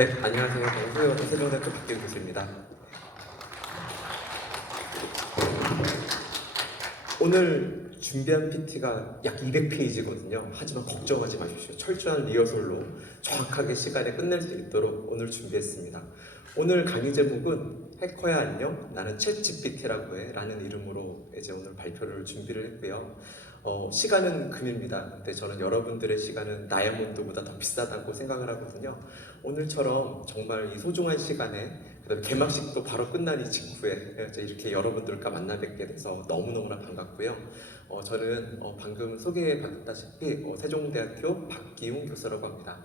네, 안녕하세요. 정수영 세종대학교 박기훈 교수입니다. 오늘 준비한 PT가 약 200페이지거든요. 하지만 걱정하지 마십시오. 철저한 리허설로 정확하게 시간에 끝낼 수 있도록 오늘 준비했습니다. 오늘 강의 제목은 해커야 안녕? 나는 챗GPT라고 해 라는 이름으로 이제 오늘 발표를 준비를 했고요. 시간은 금입니다. 근데 저는 여러분들의 시간은 다이아몬드보다 더 비싸다고 생각을 하거든요. 오늘처럼 정말 이 소중한 시간에 그다음에 개막식도 바로 끝난 이 직후에 이렇게 여러분들과 만나 뵙게 돼서 너무너무나 반갑고요. 저는 방금 소개받았다시피 세종대학교 박기훈 교수라고 합니다.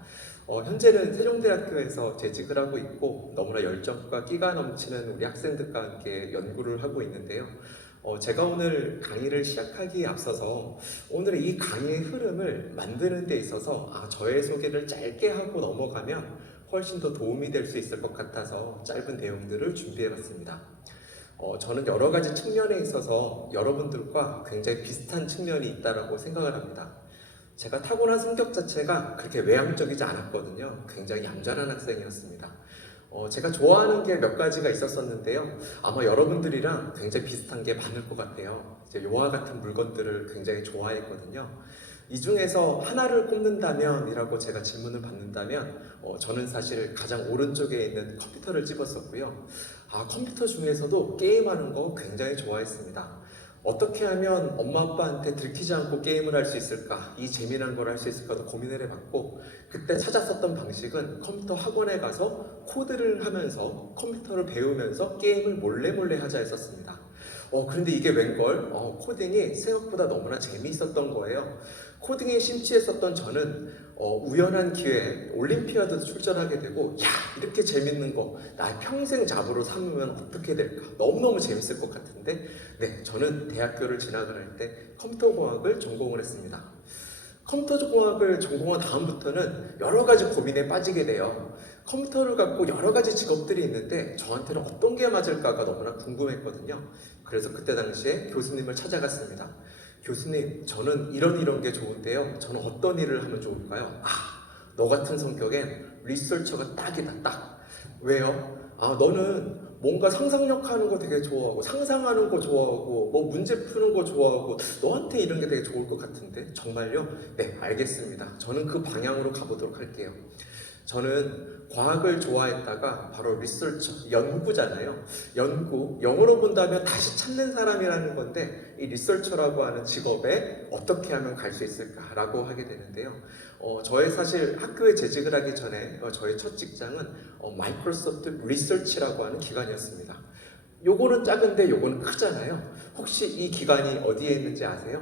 현재는 세종대학교에서 재직을 하고 있고 너무나 열정과 끼가 넘치는 우리 학생들과 함께 연구를 하고 있는데요. 제가 오늘 강의를 시작하기에 앞서서 오늘의 이 강의의 흐름을 만드는 데 있어서 저의 소개를 짧게 하고 넘어가면 훨씬 더 도움이 될 수 있을 것 같아서 짧은 내용들을 준비해봤습니다. 저는 여러 가지 측면에 있어서 여러분들과 굉장히 비슷한 측면이 있다고 생각을 합니다. 제가 타고난 성격 자체가 그렇게 외향적이지 않았거든요. 굉장히 얌전한 학생이었습니다. 제가 좋아하는 게 몇 가지가 있었었는데요. 아마 여러분들이랑 굉장히 비슷한 게 많을 것 같아요. 이제 요와 같은 물건들을 굉장히 좋아했거든요. 이 중에서 하나를 꼽는다면 이라고 제가 질문을 받는다면 저는 사실 가장 오른쪽에 있는 컴퓨터를 집었었고요. 컴퓨터 중에서도 게임하는 거 굉장히 좋아했습니다. 어떻게 하면 엄마 아빠한테 들키지 않고 게임을 할 수 있을까, 이 재미난 걸 할 수 있을까도 고민을 해봤고, 그때 찾았었던 방식은 컴퓨터 학원에 가서 코드를 하면서 컴퓨터를 배우면서 게임을 몰래 하자 했었습니다. 그런데 이게 웬걸 코딩이 생각보다 너무나 재미있었던 거예요. 코딩에 심취했었던 저는 우연한 기회에 올림피아드도 출전하게 되고, 이렇게 재밌는 거 나 평생 잡으로 삼으면 어떻게 될까, 너무너무 재밌을 것 같은데, 네, 저는 대학교를 진학을 할 때 컴퓨터공학을 전공을 했습니다. 컴퓨터공학을 전공한 다음부터는 여러 가지 고민에 빠지게 돼요. 컴퓨터를 갖고 여러 가지 직업들이 있는데 저한테는 어떤 게 맞을까가 너무나 궁금했거든요. 그래서 그때 당시에 교수님을 찾아갔습니다. 교수님, 저는 이런 게 좋은데요. 저는 어떤 일을 하면 좋을까요? 너 같은 성격엔 리서처가 딱이다, 딱. 왜요? 너는 뭔가 상상력 하는 거 되게 좋아하고 상상하는 거 좋아하고 뭐 문제 푸는 거 좋아하고 너한테 이런 게 되게 좋을 것 같은데 정말요? 네, 알겠습니다. 저는 그 방향으로 가보도록 할게요. 저는 과학을 좋아했다가 바로 리서처, 연구잖아요. 연구, 영어로 본다면 다시 찾는 사람이라는 건데 이 리서처라고 하는 직업에 어떻게 하면 갈 수 있을까라고 하게 되는데요. 저의 사실 학교에 재직을 하기 전에 저의 첫 직장은 마이크로소프트 리서치라고 하는 기관이었습니다. 요거는 작은데 요거는 크잖아요. 혹시 이 기관이 어디에 있는지 아세요?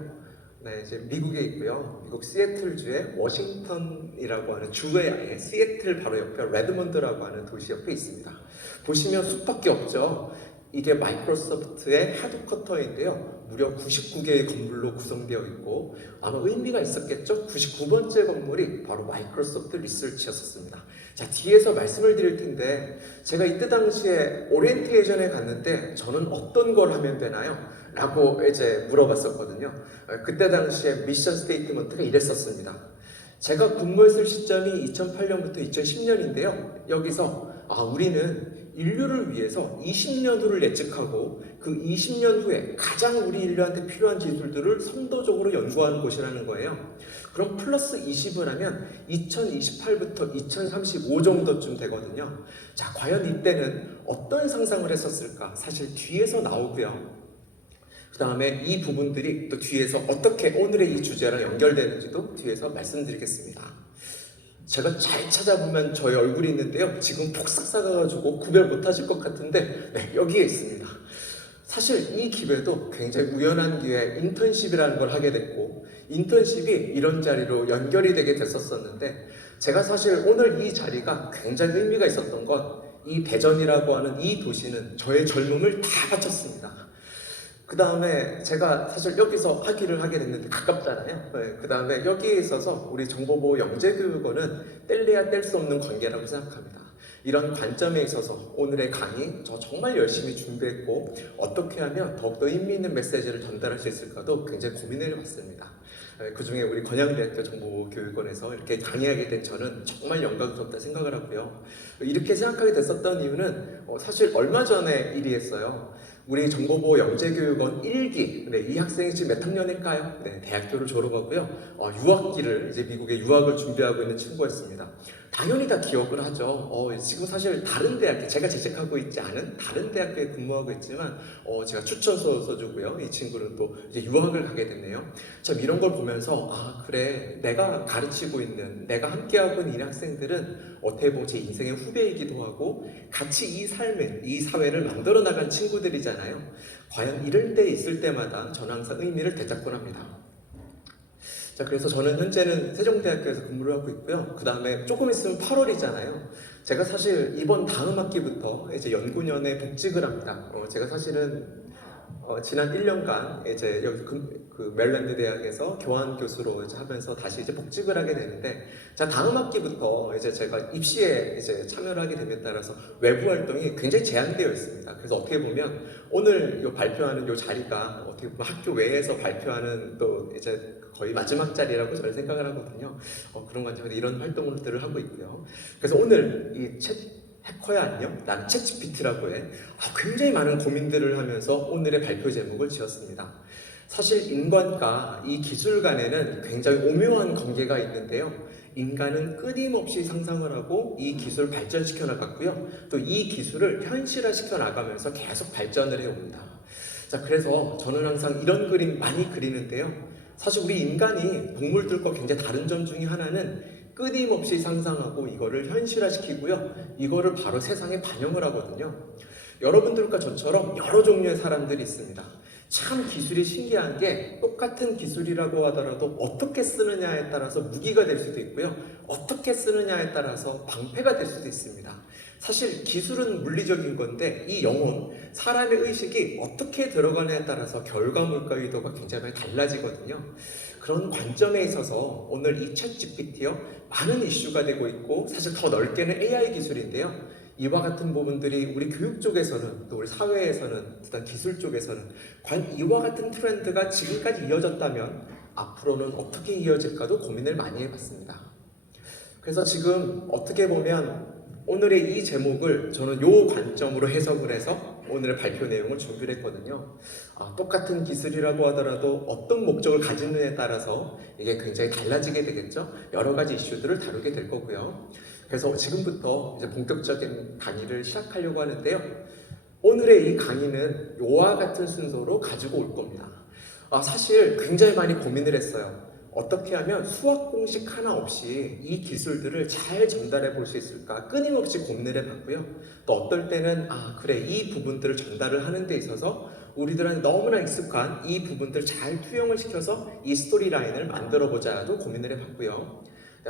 네, 이제 미국에 있고요. 미국 시애틀주의 워싱턴이라고 하는 주의 아예 시애틀 바로 옆에 레드몬드라고 하는 도시 옆에 있습니다. 보시면 숲밖에 없죠. 이게 마이크로소프트의 헤드쿼터인데요. 무려 99개의 건물로 구성되어 있고 아마 의미가 있었겠죠? 99번째 건물이 바로 마이크로소프트 리서치였었습니다. 자, 뒤에서 말씀을 드릴 텐데 제가 이때 당시에 오리엔테이션에 갔는데 저는 어떤 걸 하면 되나요? 라고 이제 물어봤었거든요. 그때 당시에 미션 스테이트먼트가 이랬었습니다. 제가 근무했을 시점이 2008년부터 2010년인데요. 여기서 우리는 인류를 위해서 20년 후를 예측하고 그 20년 후에 가장 우리 인류한테 필요한 기술들을 선도적으로 연구하는 곳이라는 거예요. 그럼 플러스 20을 하면 2028부터 2035 정도쯤 되거든요. 자, 과연 이때는 어떤 상상을 했었을까? 사실 뒤에서 나오고요. 그 다음에 이 부분들이 또 뒤에서 어떻게 오늘의 이 주제랑 연결되는지도 뒤에서 말씀드리겠습니다. 제가 잘 찾아보면 저의 얼굴이 있는데요. 지금 폭삭 사가지고 구별 못하실 것 같은데 네, 여기에 있습니다. 사실 이 기회도 굉장히 우연한 기회에 인턴십이라는 걸 하게 됐고 인턴십이 이런 자리로 연결이 되게 됐었는데 제가 사실 오늘 이 자리가 굉장히 의미가 있었던 건 이 대전이라고 하는 이 도시는 저의 젊음을 다 바쳤습니다. 그 다음에 제가 사실 여기서 학위를 하게 됐는데 가깝잖아요. 네, 그 다음에 여기에 있어서 우리 정보보호 영재교육원은 뗄래야 뗄 수 없는 관계라고 생각합니다. 이런 관점에 있어서 오늘의 강의 저 정말 열심히 준비했고 어떻게 하면 더욱더 의미 있는 메시지를 전달할 수 있을까도 굉장히 고민을 해봤습니다. 그 중에 우리 건양대학교 정보교육원에서 이렇게 강의하게 된 저는 정말 영광스럽다 생각을 하고요. 이렇게 생각하게 됐었던 이유는 사실 얼마 전에 일이었어요. 우리 정보보 영재교육원 1기, 네, 이 학생이 지금 몇 학년일까요? 네, 대학교를 졸업하고요. 유학기를 이제 미국에 유학을 준비하고 있는 친구였습니다. 당연히 다 기억을 하죠. 지금 사실 다른 대학교, 제가 재직하고 있지 않은 다른 대학교에 근무하고 있지만 제가 추천서 써주고요. 이 친구는 또 이제 유학을 가게 됐네요. 참 이런 걸 보면서 그래, 내가 가르치고 있는, 내가 함께하고 있는 이 학생들은 어떻게 보면 제 인생의 후배이기도 하고 같이 이 삶을, 이 사회를 만들어 나간 친구들이잖아요. 과연 이럴 때 있을 때마다 저는 항상 의미를 되찾곤 합니다. 자, 그래서 저는 현재는 세종대학교에서 근무를 하고 있고요. 그 다음에 조금 있으면 8월이잖아요. 제가 사실 이번 다음 학기부터 이제 연구년에 복직을 합니다. 제가 사실은 지난 1년간 이제 여기 그 메릴랜드 대학에서 교환 교수로 이제 하면서 다시 이제 복직을 하게 되는데, 자, 다음 학기부터 이제 제가 입시에 이제 참여를 하게 됨에 따라서 외부 활동이 굉장히 제한되어 있습니다. 그래서 어떻게 보면 오늘 요 발표하는 요 자리가 어떻게 보면 학교 외에서 발표하는 또 이제 거의 마지막 자리라고 저는 생각을 하거든요. 그런 관점에서 이런 활동들을 하고 있고요. 그래서 오늘 이 해커야 안녕? 난 챗GPT라고 해. 굉장히 많은 고민들을 하면서 오늘의 발표 제목을 지었습니다. 사실 인간과 이 기술 간에는 굉장히 오묘한 관계가 있는데요. 인간은 끊임없이 상상을 하고 이 기술을 발전시켜 나갔고요. 또 이 기술을 현실화시켜 나가면서 계속 발전을 해옵니다. 자, 그래서 저는 항상 이런 그림 많이 그리는데요. 사실 우리 인간이 동물들과 굉장히 다른 점 중에 하나는 끊임없이 상상하고 이거를 현실화시키고요. 이거를 바로 세상에 반영을 하거든요. 여러분들과 저처럼 여러 종류의 사람들이 있습니다. 참 기술이 신기한 게 똑같은 기술이라고 하더라도 어떻게 쓰느냐에 따라서 무기가 될 수도 있고요. 어떻게 쓰느냐에 따라서 방패가 될 수도 있습니다. 사실 기술은 물리적인 건데 이 영혼, 사람의 의식이 어떻게 들어가냐에 따라서 결과물과 의도가 굉장히 많이 달라지거든요. 그런 관점에 있어서 오늘 이 챗GPT요, 많은 이슈가 되고 있고 사실 더 넓게는 AI 기술인데요. 이와 같은 부분들이 우리 교육 쪽에서는 또 우리 사회에서는 일단 기술 쪽에서는 과연 이와 같은 트렌드가 지금까지 이어졌다면 앞으로는 어떻게 이어질까도 고민을 많이 해봤습니다. 그래서 지금 어떻게 보면 오늘의 이 제목을 저는 요 관점으로 해석을 해서 오늘의 발표 내용을 준비를 했거든요. 똑같은 기술이라고 하더라도 어떤 목적을 가지느냐에 따라서 이게 굉장히 달라지게 되겠죠. 여러 가지 이슈들을 다루게 될 거고요. 그래서 지금부터 이제 본격적인 강의를 시작하려고 하는데요. 오늘의 이 강의는 요와 같은 순서로 가지고 올 겁니다. 사실 굉장히 많이 고민을 했어요. 어떻게 하면 수학 공식 하나 없이 이 기술들을 잘 전달해 볼 수 있을까 끊임없이 고민을 해봤고요. 또 어떨 때는 그래, 이 부분들을 전달을 하는 데 있어서 우리들은 너무나 익숙한 이 부분들을 잘 투영을 시켜서 이 스토리라인을 만들어 보자도 고민을 해봤고요.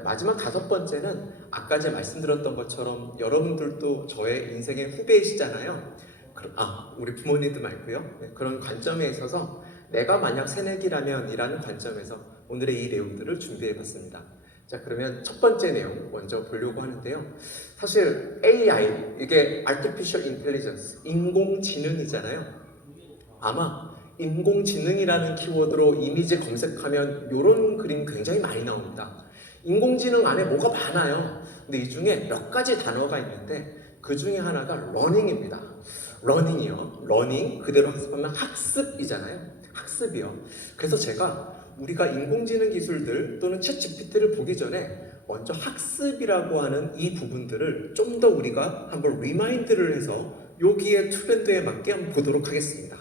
마지막 5번째는 아까 제가 말씀드렸던 것처럼 여러분들도 저의 인생의 후배이시잖아요. 우리 부모님도 말고요. 그런 관점에 있어서 내가 만약 새내기라면 이라는 관점에서 오늘의 이 내용들을 준비해봤습니다. 자, 그러면 첫 번째 내용 먼저 보려고 하는데요. 사실 AI, 이게 Artificial Intelligence, 인공지능이잖아요. 아마 인공지능이라는 키워드로 이미지 검색하면 이런 그림 굉장히 많이 나옵니다. 인공지능 안에 뭐가 많아요. 근데 이 중에 몇 가지 단어가 있는데 그 중에 하나가 러닝입니다. 러닝이요. 러닝, 그대로 학습하면 학습이잖아요. 학습이요. 그래서 제가 우리가 인공지능 기술들 또는 챗GPT를 보기 전에 먼저 학습이라고 하는 이 부분들을 좀 더 우리가 한번 리마인드를 해서 여기에 트렌드에 맞게 한번 보도록 하겠습니다.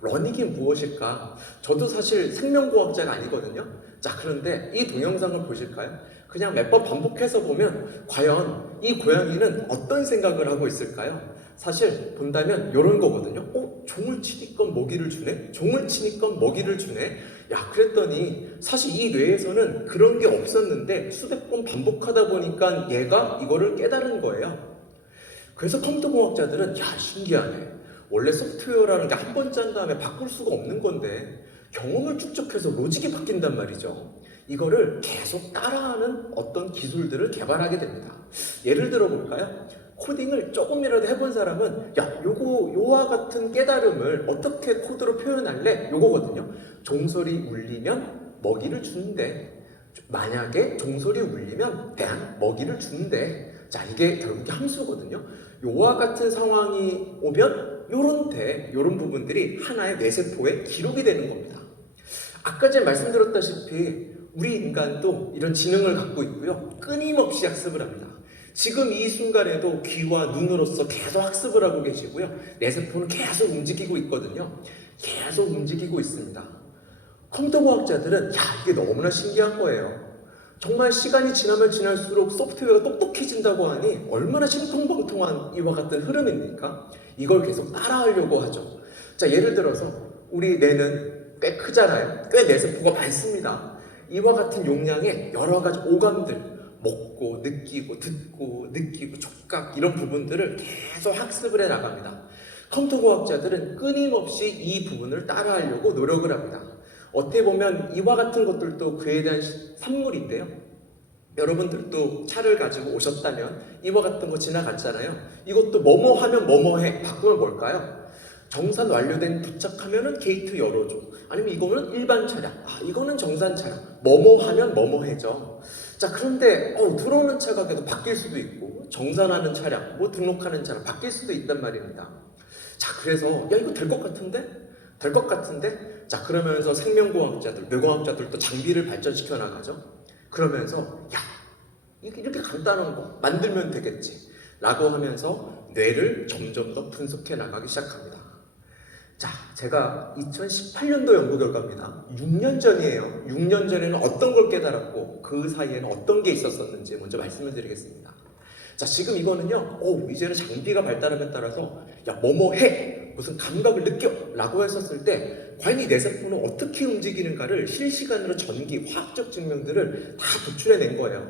러닝이 무엇일까? 저도 사실 생명공학자가 아니거든요. 자, 그런데 이 동영상을 보실까요? 그냥 몇 번 반복해서 보면 과연 이 고양이는 어떤 생각을 하고 있을까요? 사실 본다면 이런 거거든요. 종을 치니까 먹이를 주네? 종을 치니까 먹이를 주네? 야, 그랬더니 사실 이 뇌에서는 그런 게 없었는데 수백 번 반복하다 보니까 얘가 이거를 깨달은 거예요. 그래서 컴퓨터공학자들은 야, 신기하네. 원래 소프트웨어라는 게 한 번 짠 다음에 바꿀 수가 없는 건데 경험을 축적해서 로직이 바뀐단 말이죠. 이거를 계속 따라하는 어떤 기술들을 개발하게 됩니다. 예를 들어 볼까요? 코딩을 조금이라도 해본 사람은 야, 요와 같은 깨달음을 어떻게 코드로 표현할래? 요거거든요. 종소리 울리면 먹이를 주는데 만약에 종소리 울리면 대한 먹이를 주는데 자 이게 결국에 함수거든요. 요와 같은 상황이 오면 요런 부분들이 하나의 뇌세포에 기록이 되는 겁니다. 아까 전에 말씀드렸다시피 우리 인간도 이런 지능을 갖고 있고요. 끊임없이 학습을 합니다. 지금 이 순간에도 귀와 눈으로서 계속 학습을 하고 계시고요. 뇌세포는 계속 움직이고 있거든요. 계속 움직이고 있습니다. 컴퓨터과학자들은 이게 너무나 신기한 거예요. 정말 시간이 지나면 지날수록 소프트웨어가 똑똑해진다고 하니 얼마나 신통방통한 이와 같은 흐름입니까? 이걸 계속 따라하려고 하죠. 자, 예를 들어서 우리 뇌는 꽤 크잖아요. 꽤 뇌세포가 많습니다. 이와 같은 용량의 여러 가지 오감들, 먹고, 느끼고, 듣고, 느끼고, 촉각 이런 부분들을 계속 학습을 해 나갑니다. 컴퓨터과학자들은 끊임없이 이 부분을 따라하려고 노력을 합니다. 어떻게 보면 이와 같은 것들도 그에 대한 산물인데요. 여러분들도 차를 가지고 오셨다면 이와 같은 거 지나갔잖아요. 이것도 뭐뭐 하면 뭐뭐 해. 바꾸면 뭘까요? 정산 완료된 도착하면은 게이트 열어줘. 아니면 이거는 일반 차량. 이거는 정산 차량. 뭐뭐 하면 뭐뭐 해죠. 자, 그런데 들어오는 차가 계속 바뀔 수도 있고 정산하는 차량, 등록하는 차량 바뀔 수도 있단 말입니다. 자, 그래서 이거 될 것 같은데? 될 것 같은데? 자, 그러면서 생명공학자들, 뇌과학자들도 장비를 발전시켜 나가죠. 그러면서 이렇게 간단한 거 만들면 되겠지 라고 하면서 뇌를 점점 더 분석해 나가기 시작합니다. 자, 제가 2018년도 연구 결과입니다. 6년 전이에요. 6년 전에는 어떤 걸 깨달았고 그 사이에는 어떤 게 있었었는지 먼저 말씀을 드리겠습니다. 자, 지금 이거는요, 이제는 장비가 발달함에 따라서 뭐뭐 해! 무슨 감각을 느껴! 라고 했었을 때 과연 이 뇌세포는 어떻게 움직이는가를 실시간으로 전기, 화학적 증명들을 다 도출해낸 거예요.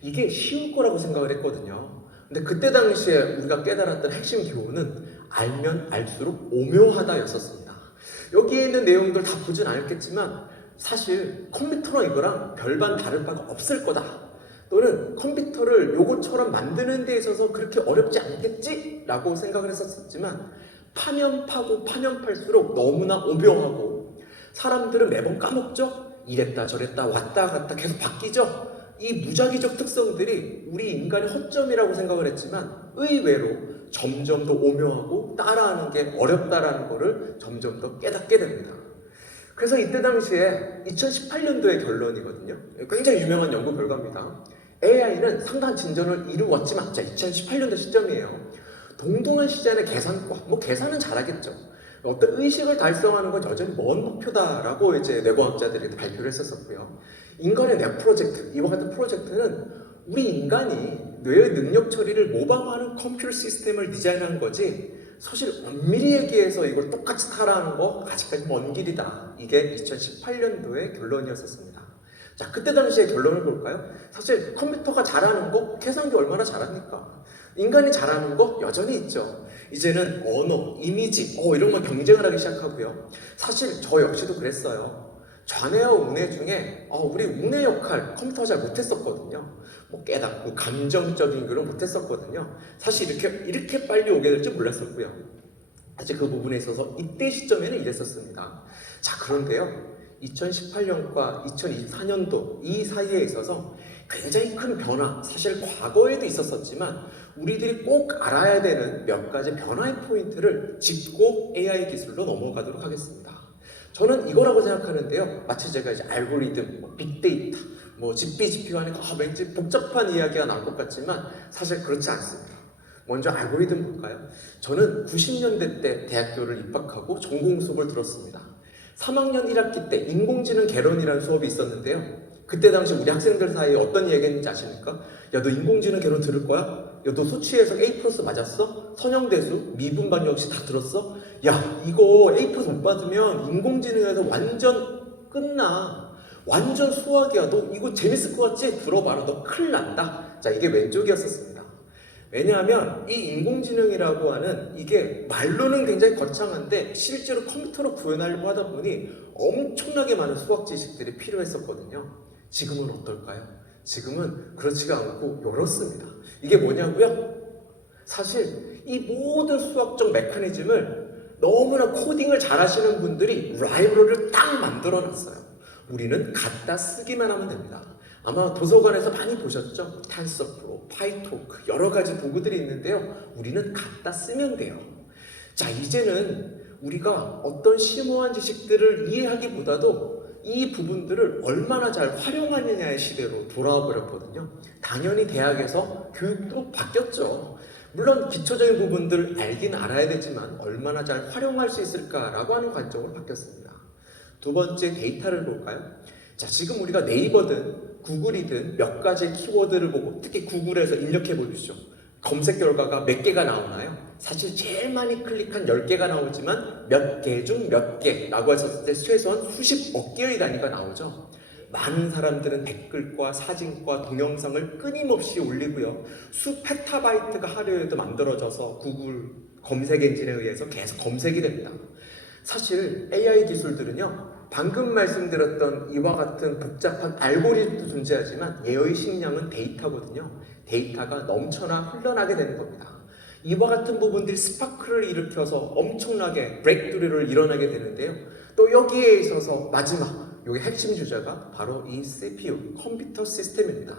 이게 쉬울 거라고 생각을 했거든요. 근데 그때 당시에 우리가 깨달았던 핵심 교훈은 알면 알수록 오묘하다였었습니다. 여기에 있는 내용들 다 보진 않았겠지만 사실 컴퓨터랑 이거랑 별반 다른 바가 없을 거다. 또는 컴퓨터를 요것처럼 만드는 데 있어서 그렇게 어렵지 않겠지? 라고 생각을 했었지만 파면 파고 파면 팔수록 너무나 오묘하고 사람들은 매번 까먹죠? 이랬다 저랬다 왔다 갔다 계속 바뀌죠? 이 무작위적 특성들이 우리 인간의 허점이라고 생각을 했지만 의외로 점점 더 오묘하고 따라하는 게 어렵다라는 거를 점점 더 깨닫게 됩니다. 그래서 이때 당시에 2018년도의 결론이거든요. 굉장히 유명한 연구 결과입니다. AI는 상당한 진전을 이루었지만 2018년도 시점이에요. 동등한 시간의 계산과 계산은 잘하겠죠. 어떤 의식을 달성하는 건 여전히 먼 목표다라고 이제 뇌과학자들이 발표를 했었고요. 인간의 뇌 프로젝트, 이와 같은 프로젝트는 우리 인간이 뇌의 능력 처리를 모방하는 컴퓨터 시스템을 디자인한 거지 사실 엄밀히 얘기해서 이걸 똑같이 타라는 거 아직까지 먼 길이다. 이게 2018년도의 결론이었었습니다. 자, 그때 당시의 결론을 볼까요? 사실 컴퓨터가 잘하는 거 계산기 얼마나 잘합니까? 인간이 잘하는 거 여전히 있죠. 이제는 언어, 이미지 이런 건 경쟁을 하기 시작하고요. 사실 저 역시도 그랬어요. 좌뇌와 우뇌 중에 우리 우뇌 역할 컴퓨터가 잘 못했었거든요. 깨닫고 감정적인 글을 못했었거든요. 사실 이렇게 빨리 오게 될 줄 몰랐었고요. 사실 그 부분에 있어서 이때 시점에는 이랬었습니다. 자, 그런데요. 2018년과 2024년도 이 사이에 있어서 굉장히 큰 변화, 사실 과거에도 있었었지만 우리들이 꼭 알아야 되는 몇 가지 변화의 포인트를 짚고 AI 기술로 넘어가도록 하겠습니다. 저는 이거라고 생각하는데요. 마치 제가 이제 알고리즘, 빅데이터, GP, GPU 하니까 왠지 복잡한 이야기가 나올 것 같지만 사실 그렇지 않습니다. 먼저 알고리즘 볼까요? 저는 90년대 때 대학교를 입학하고 전공 수업을 들었습니다. 3학년 1학기 때 인공지능 개론이라는 수업이 있었는데요. 그때 당시 우리 학생들 사이에 어떤 얘기했는지 아십니까? 야, 너 인공지능 개론 들을 거야? 야, 너 수치에서 A+ 맞았어? 선형대수, 미분방 역시 다 들었어? 야, 이거 A+ 못 받으면 인공지능에서 완전 끝나. 완전 수학이야. 너 이거 재밌을 것 같지? 들어봐라. 너 큰일 난다. 자, 이게 왼쪽이었었습니다. 왜냐하면 이 인공지능이라고 하는 이게 말로는 굉장히 거창한데 실제로 컴퓨터로 구현하려고 하다 보니 엄청나게 많은 수학 지식들이 필요했었거든요. 지금은 어떨까요? 지금은 그렇지가 않고 이렇습니다. 이게 뭐냐고요? 사실 이 모든 수학적 메커니즘을 너무나 코딩을 잘하시는 분들이 라이브러리를 딱 만들어 놨어요. 우리는 갖다 쓰기만 하면 됩니다. 아마 도서관에서 많이 보셨죠? 텐서플로, 파이토크 여러 가지 도구들이 있는데요. 우리는 갖다 쓰면 돼요. 자, 이제는 우리가 어떤 심오한 지식들을 이해하기보다도 이 부분들을 얼마나 잘 활용하느냐의 시대로 돌아와 버렸거든요. 당연히 대학에서 교육도 바뀌었죠. 물론 기초적인 부분들을 알긴 알아야 되지만 얼마나 잘 활용할 수 있을까라고 하는 관점으로 바뀌었습니다. 두 번째, 데이터를 볼까요? 자, 지금 우리가 네이버든 구글이든 몇 가지 키워드를 보고 특히 구글에서 입력해 보십시오. 검색 결과가 몇 개가 나오나요? 사실 제일 많이 클릭한 10개가 나오지만 몇 개 중 몇 개라고 했을 때 최소한 수십억 개의 단위가 나오죠. 많은 사람들은 댓글과 사진과 동영상을 끊임없이 올리고요. 수 페타바이트가 하루에도 만들어져서 구글 검색 엔진에 의해서 계속 검색이 됩니다. 사실 AI 기술들은요, 방금 말씀드렸던 이와 같은 복잡한 알고리즘도 존재하지만 얘의 식량은 데이터거든요. 데이터가 넘쳐나 흘러나게 되는 겁니다. 이와 같은 부분들이 스파크를 일으켜서 엄청나게 브레이크스루를 일어나게 되는데요. 또 여기에 있어서 마지막, 여기 핵심 주자가 바로 이 CPU, 컴퓨터 시스템입니다.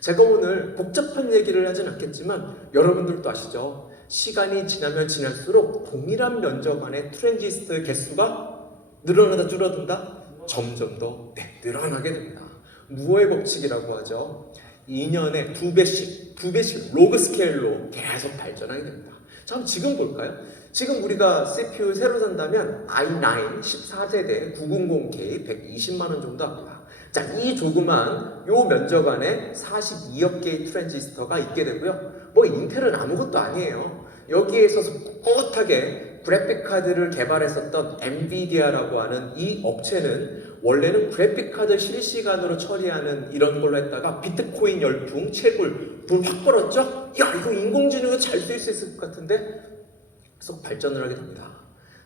제가 오늘 복잡한 얘기를 하진 않겠지만 여러분들도 아시죠? 시간이 지나면 지날수록 동일한 면적 안에 트랜지스터의 개수가 늘어나다 줄어든다? 점점 더 늘어나게 됩니다. 무어의 법칙이라고 하죠. 2년에 2배씩 로그 스케일로 계속 발전하게 됩니다. 자, 그럼 지금 볼까요? 지금 우리가 CPU 새로 산다면 i9 14세대 900K 120만 원 정도 합니다. 자, 이 조그만 요 면적 안에 42억 개의 트랜지스터가 있게 되고요. 뭐 인텔은 아무것도 아니에요. 여기에 있어서 꿋꿋하게 그래픽 카드를 개발했었던 엔비디아라고 하는 이 업체는 원래는 그래픽 카드 실시간으로 처리하는 이런 걸로 했다가 비트코인 열풍, 채굴, 불 확 벌었죠? 야, 이거 인공지능으로 잘 쓸 수 있을 것 같은데? 계속 발전을 하게 됩니다.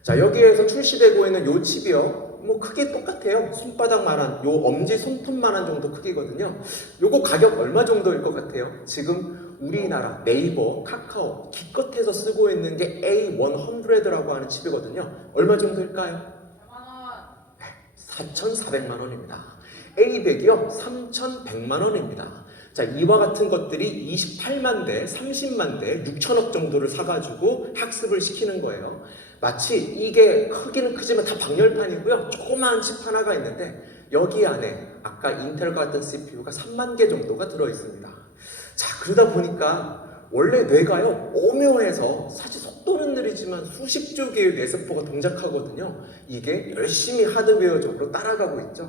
자, 여기에서 출시되고 있는 요 칩이요. 뭐 크게 똑같아요. 손바닥만한, 요 엄지 손톱만한 정도 크기거든요. 요거 가격 얼마 정도일 것 같아요? 지금 우리나라 네이버, 카카오 기껏해서 쓰고 있는 게 A100라고 하는 칩이거든요. 얼마 정도일까요? 4,400만 원입니다. A100이요 3,100만 원입니다. 자, 이와 같은 것들이 28만 대, 30만 대, 6천억 정도를 사가지고 학습을 시키는 거예요. 마치 이게 크기는 크지만 다 방열판이고요. 조그마한 칩 하나가 있는데 여기 안에 아까 인텔과 같은 CPU가 3만 개 정도가 들어있습니다. 자, 그러다 보니까 원래 뇌가요 오묘해서 사실 속도는 느리지만 수십조 개의 뇌세포가 동작하거든요. 이게 열심히 하드웨어적으로 따라가고 있죠.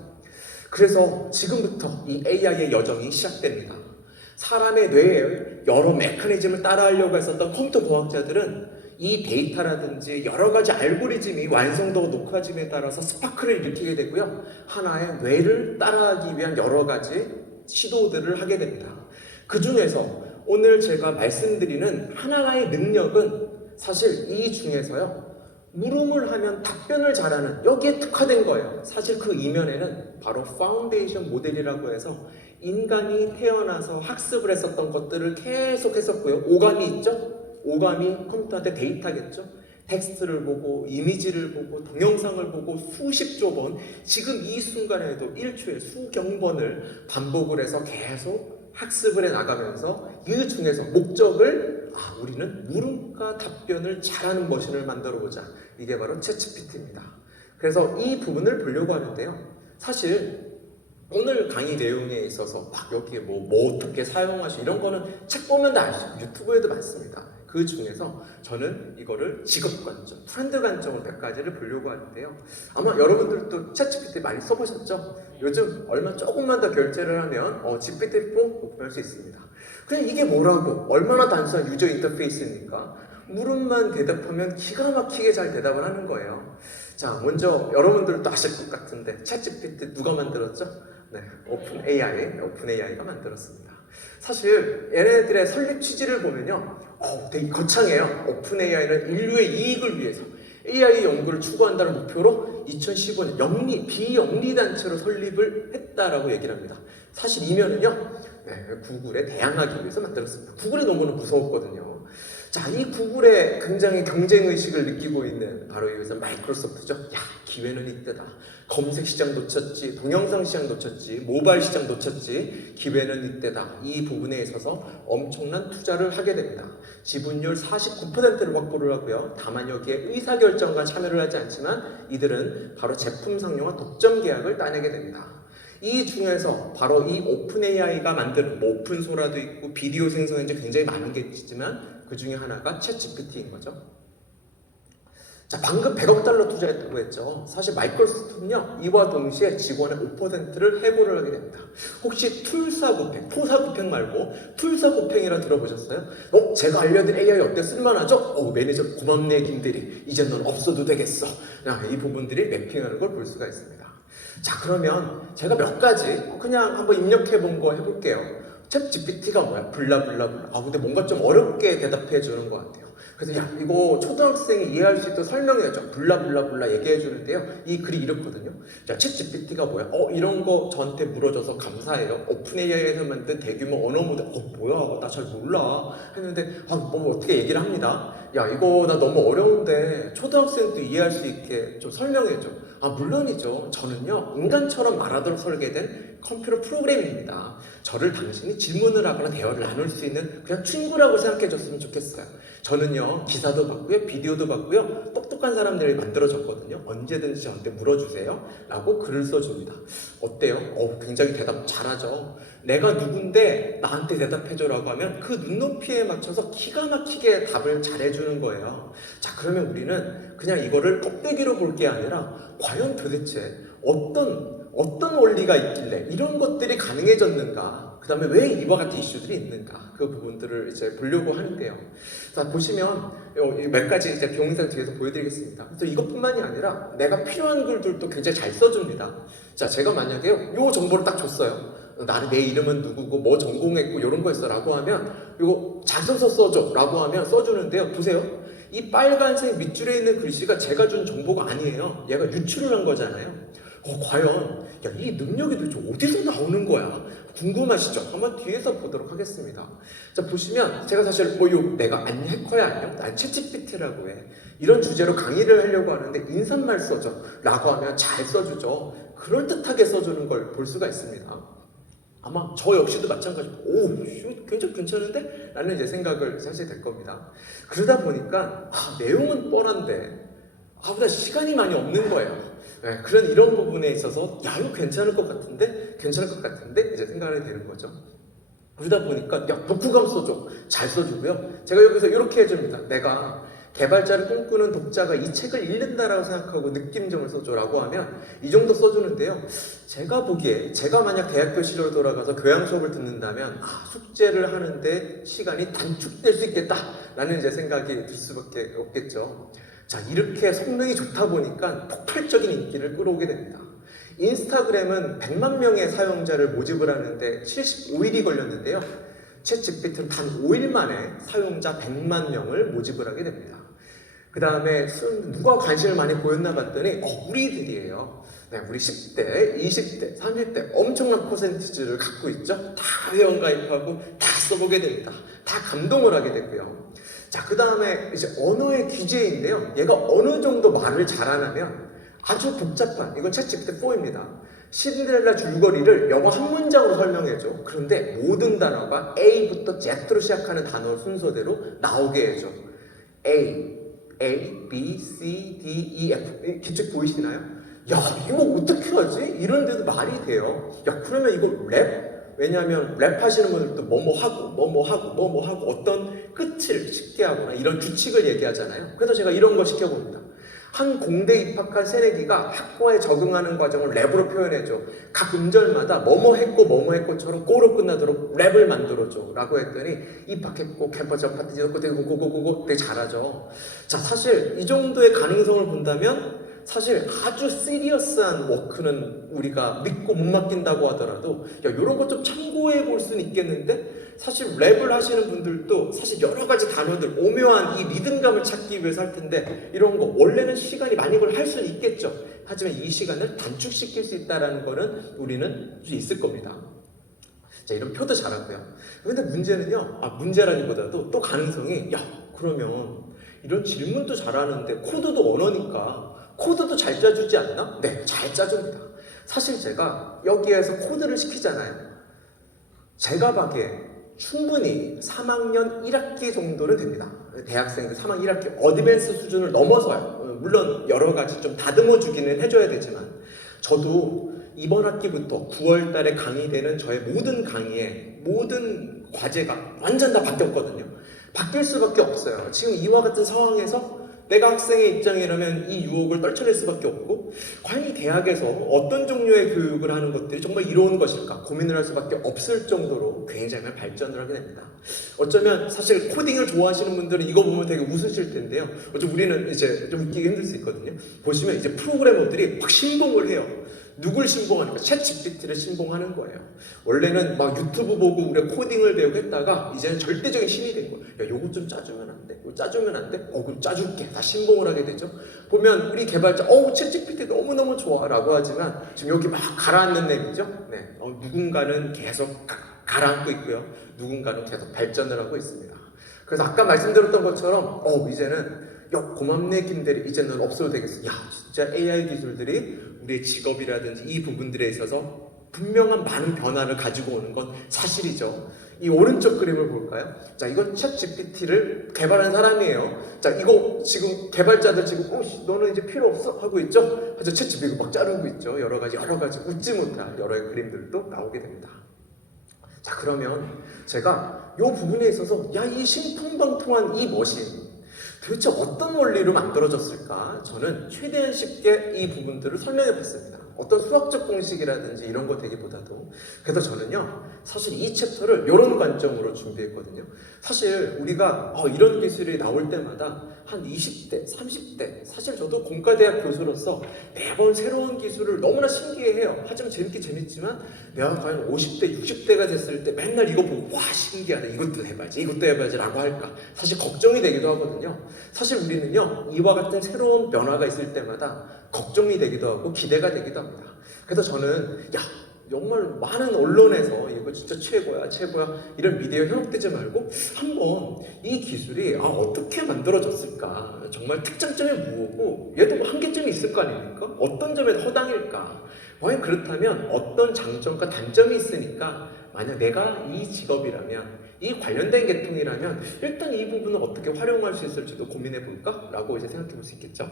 그래서 지금부터 이 AI의 여정이 시작됩니다. 사람의 뇌에 여러 메커니즘을 따라하려고 했었던 컴퓨터 공학자들은 이 데이터라든지 여러 가지 알고리즘이 완성도가 높아짐에 따라서 스파크를 일으키게 되고요. 하나의 뇌를 따라하기 위한 여러 가지 시도들을 하게 됩니다. 그 중에서 오늘 제가 말씀드리는 하나의 능력은 사실 이 중에서요. 물음을 하면 답변을 잘하는 여기에 특화된 거예요. 사실 그 이면에는 바로 파운데이션 모델이라고 해서 인간이 태어나서 학습을 했었던 것들을 계속 했었고요. 오감이 있죠? 오감이 컴퓨터한테 데이터겠죠? 텍스트를 보고 이미지를 보고 동영상을 보고 수십조 번 지금 이 순간에도 일초에 수경 번을 반복을 해서 계속 학습을 해 나가면서 이 중에서 목적을 우리는 물음과 답변을 잘하는 머신을 만들어 보자. 이게 바로 챗GPT입니다. 그래서 이 부분을 보려고 하는데요. 사실 오늘 강의 내용에 있어서 막 여기에 뭐 어떻게 사용하시 이런 거는 책 보면 다 아시죠. 유튜브에도 많습니다. 그 중에서 저는 이거를 직업 관점, 트렌드 관점으로 몇 가지를 보려고 하는데요. 아마 여러분들도 챗GPT 많이 써보셨죠? 요즘 얼마 조금만 더 결제를 하면 GPT-4 오픈할 수 있습니다. 그냥 이게 뭐라고? 얼마나 단순한 유저 인터페이스입니까? 물음만 대답하면 기가 막히게 잘 대답을 하는 거예요. 자, 먼저 여러분들도 아실 것 같은데 챗GPT 누가 만들었죠? 네, 오픈AI가 만들었습니다. 사실 얘네들의 설립 취지를 보면요, 되게 거창해요. 오픈AI는 인류의 이익을 위해서 AI 연구를 추구한다는 목표로 2015년 비영리 단체로 설립을 했다라고 얘기를 합니다. 사실 이면은요, 구글에 대항하기 위해서 만들었습니다. 구글이 너무나 무서웠거든요. 자, 이 구글의 굉장히 경쟁의식을 느끼고 있는 바로 이것은 마이크로소프트죠. 야, 기회는 이때다. 검색 시장 놓쳤지, 동영상 시장 놓쳤지, 모바일 시장 놓쳤지, 기회는 이때다. 이 부분에 있어서 엄청난 투자를 하게 됩니다. 지분율 49%를 확보를 하고요. 다만 여기에 의사결정과 참여를 하지 않지만 이들은 바로 제품 상용화 독점 계약을 따내게 됩니다. 이 중에서 바로 이 오픈 AI가 만드는 뭐 오픈소라도 있고 비디오 생성 엔진 굉장히 많은 게 있지만 그 중에 하나가 챗 GPT인 거죠. 자, 방금 100억 달러 투자했다고 했죠. 사실 마이크로소프트는요, 이와 동시에 직원의 5%를 해고를 하게 됩니다. 혹시 툴사구팽, 포사구팽 말고 툴사구팽이라 들어보셨어요? 제가 알려드린 AI 어때 쓸만하죠? 매니저 고맙네 김대리. 이제 넌 없어도 되겠어. 이 부분들이 매핑하는 걸 볼 수가 있습니다. 자, 그러면 제가 몇 가지 그냥 한번 입력해 본 거 해볼게요. 챗 GPT가 뭐야? 블라블라블라. 근데 뭔가 좀 어렵게 대답해 주는 것 같아요. 그래서 야, 이거 초등학생이 이해할 수 있도록 설명해야죠. 블라블라블라 얘기해 주는데요. 이 글이 이렇거든요. 자, 챗 GPT가 뭐야? 이런 거 저한테 물어줘서 감사해요. 오픈 AI에서 만든 대규모 언어 모델. 뭐야? 나 잘 몰라. 했는데 뭐 어떻게 얘기를 합니다. 야, 이거 나 너무 어려운데 초등학생도 이해할 수 있게 좀 설명해줘. 물론이죠. 저는요, 인간처럼 말하도록 설계된 컴퓨터 프로그램입니다. 저를 당신이 질문을 하거나 대화를 나눌 수 있는 그냥 친구라고 생각해 줬으면 좋겠어요. 저는요, 기사도 봤고요, 비디오도 봤고요, 똑똑한 사람들이 만들어졌거든요. 언제든지 저한테 물어주세요. 라고 글을 써줍니다. 어때요? 굉장히 대답 잘하죠. 내가 누군데 나한테 대답해줘 라고 하면 그 눈높이에 맞춰서 기가 막히게 답을 잘해주는 거예요. 자, 그러면 우리는 그냥 이거를 껍데기로 볼 게 아니라 과연 도대체 어떤 원리가 있길래 이런 것들이 가능해졌는가, 그 다음에 왜 이와 같은 이슈들이 있는가, 그 부분들을 이제 보려고 하는데요. 자, 보시면 몇 가지 이제 동영상 뒤에서 보여드리겠습니다. 그래서 이것뿐만이 아니라 내가 필요한 글들도 굉장히 잘 써줍니다. 자, 제가 만약에 요 정보를 딱 줬어요. 나는 내 이름은 누구고 뭐 전공했고 이런 거 있어 라고 하면 이거 잘 써서 써줘 라고 하면 써주는데요. 보세요. 이 빨간색 밑줄에 있는 글씨가 제가 준 정보가 아니에요. 얘가 유출을 한 거잖아요. 과연 이 능력이 도대체 어디서 나오는 거야? 궁금하시죠? 한번 뒤에서 보도록 하겠습니다. 자, 보시면 제가 사실 내가 아니 해커야 안녕? 난 챗GPT라고 해. 이런 주제로 강의를 하려고 하는데 인사말 써줘 라고 하면 잘 써주죠. 그럴듯하게 써주는 걸 볼 수가 있습니다. 아마 저 역시도 마찬가지고 굉장히 괜찮은데? 라는 이제 생각을 사실 될 겁니다. 그러다 보니까 내용은 뻔한데 나 시간이 많이 없는 거예요. 그런 이런 부분에 있어서 이거 괜찮을 것 같은데 이제 생각이 되는 거죠. 그러다 보니까 독후감 써줘. 잘 써주고요. 제가 여기서 이렇게 해줍니다. 내가 개발자를 꿈꾸는 독자가 이 책을 읽는다라고 생각하고 느낌점을 써줘라고 하면 이 정도 써주는데요. 제가 보기에 제가 만약 대학교 시절 돌아가서 교양 수업을 듣는다면 숙제를 하는데 시간이 단축될 수 있겠다라는 이제 생각이 들 수밖에 없겠죠. 자, 이렇게 성능이 좋다 보니까 폭발적인 인기를 끌어오게 됩니다. 인스타그램은 100만 명의 사용자를 모집을 하는데 75일이 걸렸는데요. 챗 GPT는 단 5일 만에 사용자 100만 명을 모집을 하게 됩니다. 그 다음에 누가 관심을 많이 보였나 봤더니 우리들이에요. 우리 10대, 20대, 30대 엄청난 퍼센티지를 갖고 있죠. 다 회원가입하고 다 써보게 됩니다. 다 감동을 하게 되고요. 자, 그 다음에 이제 언어의 규제인데요. 얘가 어느 정도 말을 잘 안 하면 아주 복잡한, 이건 챗 GPT-4입니다. 신데렐라 줄거리를 영어 한 문장으로 설명해줘. 그런데 모든 단어가 A부터 Z로 시작하는 단어 순서대로 나오게 해줘. A, B, C, D, E, F. 기책 보이시나요? 야, 이거 어떻게 하지? 이런데도 말이 돼요. 야, 그러면 이거 랩? 왜냐하면 랩 하시는 분들도 뭐뭐 하고 어떤 끝을 쉽게 하거나 이런 규칙을 얘기하잖아요. 그래서 제가 이런 거 시켜봅니다. 한 공대 입학한 새내기가 학과에 적응하는 과정을 랩으로 표현해줘. 각 음절마다 뭐뭐 했고처럼 꼬로 끝나도록 랩을 만들어줘 라고 했더니 입학했고 캠퍼스 파티 지었고 되고 고고고고 되게 잘하죠. 자, 사실 이 정도의 가능성을 본다면 사실 아주 시리어스한 워크는 우리가 믿고 못 맡긴다고 하더라도 이런 거 좀 참고해 볼 수는 있겠는데, 사실 랩을 하시는 분들도 사실 여러 가지 단어들, 오묘한 이 리듬감을 찾기 위해서 할 텐데 이런 거 원래는 시간이 많이 걸 수는 있겠죠. 하지만 이 시간을 단축시킬 수 있다는 거는 우리는 있을 겁니다. 자, 이런 표도 잘하고요. 근데 문제는요, 문제라기보다도 또 가능성이 그러면 이런 질문도 잘하는데 코드도 언어니까 코드도 잘 짜주지 않나? 네, 잘 짜줍니다. 사실 제가 여기에서 코드를 시키잖아요. 제가 봐기에 충분히 3학년 1학기 정도는 됩니다. 대학생들 3학년 1학기 어드밴스 수준을 넘어서요. 물론 여러 가지 좀 다듬어 주기는 해줘야 되지만 저도 이번 학기부터 9월 달에 강의되는 저의 모든 강의의 모든 과제가 완전 다 바뀌었거든요. 바뀔 수밖에 없어요. 지금 이와 같은 상황에서 내가 학생의 입장이라면 이 유혹을 떨쳐낼 수밖에 없고 과연 이 대학에서 어떤 종류의 교육을 하는 것들이 정말 이로운 것일까 고민을 할 수밖에 없을 정도로 굉장히 발전을 하게 됩니다. 어쩌면 사실 코딩을 좋아하시는 분들은 이거 보면 되게 웃으실 텐데요. 어쩌면 우리는 이제 좀 웃기기 힘들 수 있거든요. 보시면 이제 프로그래머들이 확 신봉을 해요. 누굴 신봉하니까 챗GPT를 신봉하는 거예요. 원래는 막 유튜브 보고 우리가 코딩을 배우고 했다가 이제는 절대적인 신이 된 거예요. 야, 요거 좀 짜주면 안 돼? 이거 짜주면 안 돼? 그럼 짜줄게. 다 신봉을 하게 되죠. 보면 우리 개발자 챗GPT 너무너무 좋아 라고 하지만 지금 여기 막 가라앉는 셈이죠. 네. 누군가는 계속 가라앉고 있고요. 누군가는 계속 발전을 하고 있습니다. 그래서 아까 말씀드렸던 것처럼 이제는 고맙네 김대리 이제는 없어도 되겠어. 야 진짜 AI 기술들이 우리의 직업이라든지 이 부분들에 있어서 분명한 많은 변화를 가지고 오는 건 사실이죠. 이 오른쪽 그림을 볼까요? 자, 이건 챗GPT를 개발한 사람이에요. 자, 이거 지금 개발자들 지금 너는 이제 필요 없어 하고 있죠. 그래서 챗GPT 막 자르고 있죠. 여러 가지 웃지 못할 여러 그림들도 나오게 됩니다. 자, 그러면 제가 이 부분에 있어서 이 신풍방통한 이 머신 도대체 어떤 원리로 만들어졌을까? 저는 최대한 쉽게 이 부분들을 설명해 봤습니다. 어떤 수학적 공식이라든지 이런 거 되기보다도. 그래서 저는요, 사실 이 챕터를 이런 관점으로 준비했거든요. 사실 우리가 이런 기술이 나올 때마다 한 20대, 30대, 사실 저도 공과대학 교수로서 매번 새로운 기술을 너무나 신기해해요. 하지만 재밌지만 내가 과연 50대, 60대가 됐을 때 맨날 이거 보고 와 신기하다, 이것도 해봐야지 라고 할까? 사실 걱정이 되기도 하거든요. 사실 우리는요, 이와 같은 새로운 변화가 있을 때마다 걱정이 되기도 하고 기대가 되기도 합니다. 그래서 저는 정말 많은 언론에서 이거 진짜 최고야 이런 미디어에 현혹되지 말고 한번 이 기술이 어떻게 만들어졌을까, 정말 특장점이 뭐고 얘도 한계점이 있을 거 아닙니까? 어떤 점에 허당일까? 과연 그렇다면 어떤 장점과 단점이 있으니까 만약 내가 이 직업이라면 이 관련된 계통이라면 일단 이 부분을 어떻게 활용할 수 있을지도 고민해 볼까? 라고 이제 생각해 볼 수 있겠죠.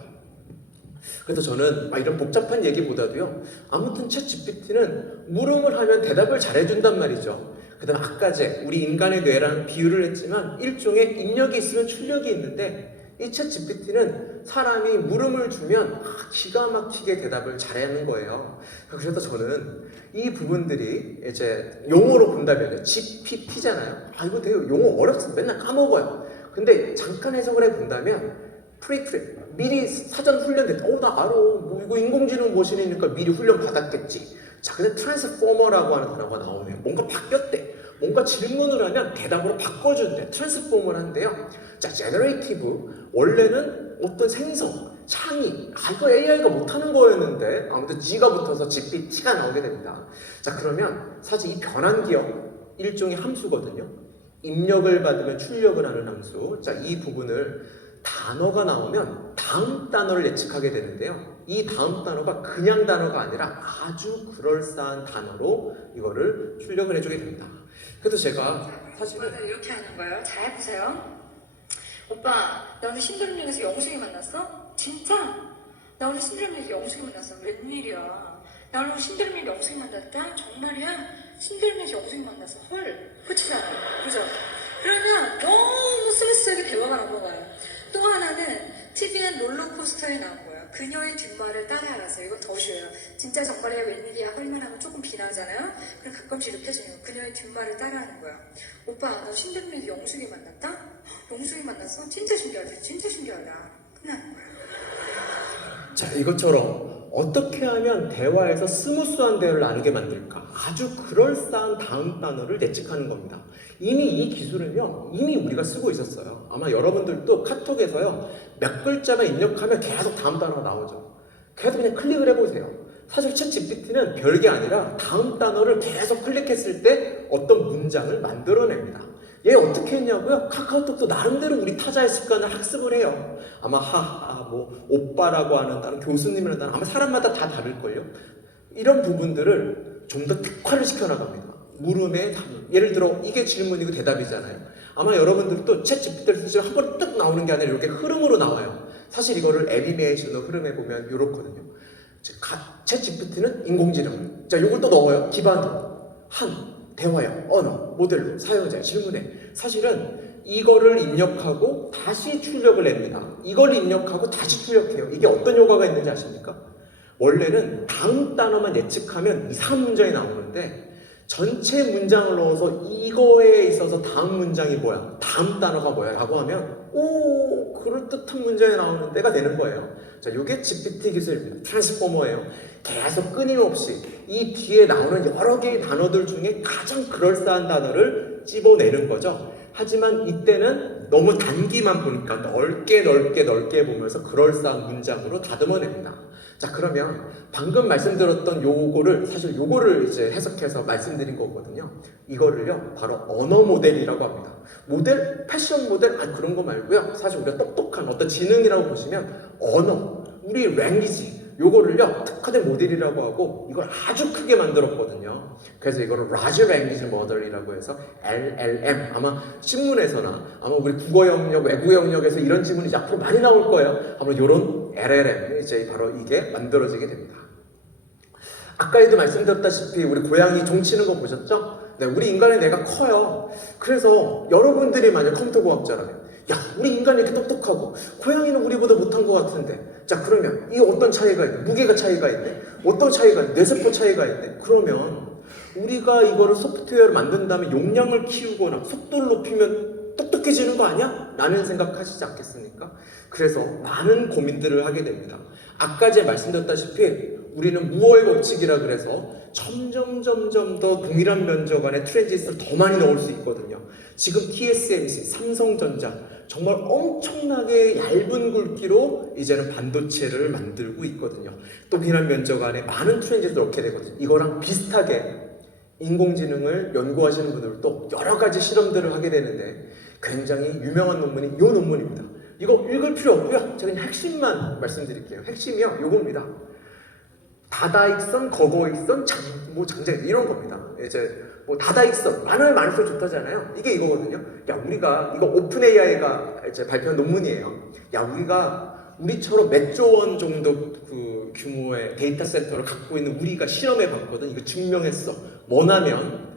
그래서 저는 이런 복잡한 얘기보다도요, 아무튼 챗GPT는 물음을 하면 대답을 잘해준단 말이죠. 그 다음 아까 우리 인간의 뇌랑 비유를 했지만 일종의 입력이 있으면 출력이 있는데 이 챗GPT는 사람이 물음을 주면 기가 막히게 대답을 잘하는 거예요. 그래서 저는 이 부분들이 이제 용어로 본다면 GPT잖아요. 이거 되게 용어 어렵습니다. 맨날 까먹어요. 근데 잠깐 해석을 해본다면 미리 사전 훈련됐다. 나 알아. 이거 인공지능 머신이니까 미리 훈련 받았겠지. 자, 근데 트랜스포머라고 하는 단어가 나오네요. 뭔가 바뀌었대. 뭔가 질문을 하면 대답으로 바꿔준대. 트랜스포머를 한대요. 자, 제너레이티브. 원래는 어떤 생성, 창의. 이거 AI가 못하는 거였는데 아무튼 G가 붙어서 GPT가 나오게 됩니다. 자, 그러면 사실 이 변환 기억 일종의 함수거든요. 입력을 받으면 출력을 하는 함수. 자, 이 부분을 단어가 나오면 다음 단어를 예측하게 되는데요. 이 다음 단어가 그냥 단어가 아니라 아주 그럴싸한 단어로 이거를 출력을 해주게 됩니다. 그래서 제가 사실은 이렇게 하는 거예요. 잘 해보세요. 오빠, 나 오늘 신도림역에서 영숙이 만났어? 진짜? 나 오늘 신도림역에서 영숙이 만났어. 웬일이야? 나 오늘 신도림역에서 영숙이 만났다? 정말이야? 신도림역에서 영숙이 만났어. 헐, 그치잖아요. 그죠? 그러면 너무 스무스하게 대화가 넘어가요. 또 하나는 TVN 롤러코스터에 나온 거예요. 그녀의 뒷말을 따라하라서. 이건 더 쉬워요. 진짜 정말이야 웬일이야 헐만 하면 조금 비나잖아요. 그럼 가끔씩 이렇게 해주는 거예요. 그녀의 뒷말을 따라하는 거야. 오빠, 너 신도림에서 영숙이 만났다? 영숙이 만났어? 진짜 신기하지? 진짜 신기하다. 끝나는 거야. 자, 이것처럼 어떻게 하면 대화에서 스무스한 대화를 나누게 만들까? 아주 그럴싸한 다음 단어를 예측하는 겁니다. 이미 이 기술은요, 이미 우리가 쓰고 있었어요. 아마 여러분들도 카톡에서요, 몇 글자만 입력하면 계속 다음 단어가 나오죠. 계속 그냥 클릭을 해보세요. 사실 챗GPT는 별게 아니라 다음 단어를 계속 클릭했을 때 어떤 문장을 만들어냅니다. 얘 어떻게 했냐고요? 카카오톡도 나름대로 우리 타자의 습관을 학습을 해요. 아마 하하, 뭐 오빠라고 하는 다른 교수님이라는 단어 아마 사람마다 다 다를걸요. 이런 부분들을 좀 더 특화를 시켜나갑니다. 물음에 단어. 예를 들어 이게 질문이고 대답이잖아요. 아마 여러분들도 챗 GPT를 쓰시면 한 번에 뚝 나오는 게 아니라 이렇게 흐름으로 나와요. 사실 이거를 애니메이션으로 흐름에 보면 이렇거든요. 챗 GPT는 인공지능. 자, 이걸 또 넣어요. 기반으로. 대화형, 언어, 모델로, 사용자, 질문에. 사실은 이거를 입력하고 다시 출력을 냅니다. 이걸 입력하고 다시 출력해요. 이게 어떤 효과가 있는지 아십니까? 원래는 다음 단어만 예측하면 이상한 문장이 나오는데 전체 문장을 넣어서 이거에 있어서 다음 문장이 뭐야? 다음 단어가 뭐야? 라고 하면 오, 그럴듯한 문장이 나오는 때가 되는 거예요. 자, 이게 GPT 기술입니다. 트랜스포머예요. 계속 끊임없이 이 뒤에 나오는 여러 개의 단어들 중에 가장 그럴싸한 단어를 찝어내는 거죠. 하지만 이때는 너무 단기만 보니까 넓게 보면서 그럴싸한 문장으로 다듬어냅니다. 자, 그러면 방금 말씀드렸던 요거를 사실 요거를 이제 해석해서 말씀드린 거거든요. 이거를요 바로 언어 모델이라고 합니다. 모델, 패션 모델 그런 거 말고요. 사실 우리가 똑똑한 어떤 지능이라고 보시면 언어, 우리 랭귀지 요거를요 특화된 모델이라고 하고 이걸 아주 크게 만들었거든요. 그래서 이거를 Large Language Model이라고 해서 LLM. 아마 신문에서나 아마 우리 국어 영역, 외국어 영역에서 이런 지문이 이제 앞으로 많이 나올 거예요. 아마 이런 LLM 이제 바로 이게 만들어지게 됩니다. 아까에도 말씀드렸다시피 우리 고양이 종치는 거 보셨죠? 네, 우리 인간의 뇌가 커요. 그래서 여러분들이 만약 컴퓨터 과학자라면 야, 우리 인간이 이렇게 똑똑하고 고양이는 우리보다 못한 것 같은데 자, 그러면 이 어떤 차이가 있네? 무게가 차이가 있네? 어떤 차이가 있네? 뇌세포 차이가 있네? 그러면 우리가 이거를 소프트웨어를 만든 다음에 용량을 키우거나 속도를 높이면 똑똑해지는 거 아니야? 라는 생각하시지 않겠습니까? 그래서 많은 고민들을 하게 됩니다. 아까 제가 말씀드렸다시피 우리는 무어의 법칙이라 그래서 점점 더 동일한 면적 안에 트랜지스터를 더 많이 넣을 수 있거든요. 지금 TSMC, 삼성전자 정말 엄청나게 얇은 굵기로 이제는 반도체를 만들고 있거든요. 동일한 면적 안에 많은 트랜지스터를 넣게 되거든요. 이거랑 비슷하게 인공지능을 연구하시는 분들도 여러 가지 실험들을 하게 되는데 굉장히 유명한 논문이 이 논문입니다. 이거 읽을 필요 없고요. 제가 그냥 핵심만 말씀드릴게요. 핵심이요. 요겁니다. 다다익선, 거거익선, 장장 이런 겁니다. 이제 뭐 다다익선 많을수록 좋다잖아요. 이게 이거거든요. 야, 우리가 이거 오픈 AI가 이제 발표한 논문이에요. 야, 우리처럼 몇 조 원 정도 그 규모의 데이터 센터를 갖고 있는 우리가 실험해 봤거든. 이거 증명했어. 뭐냐면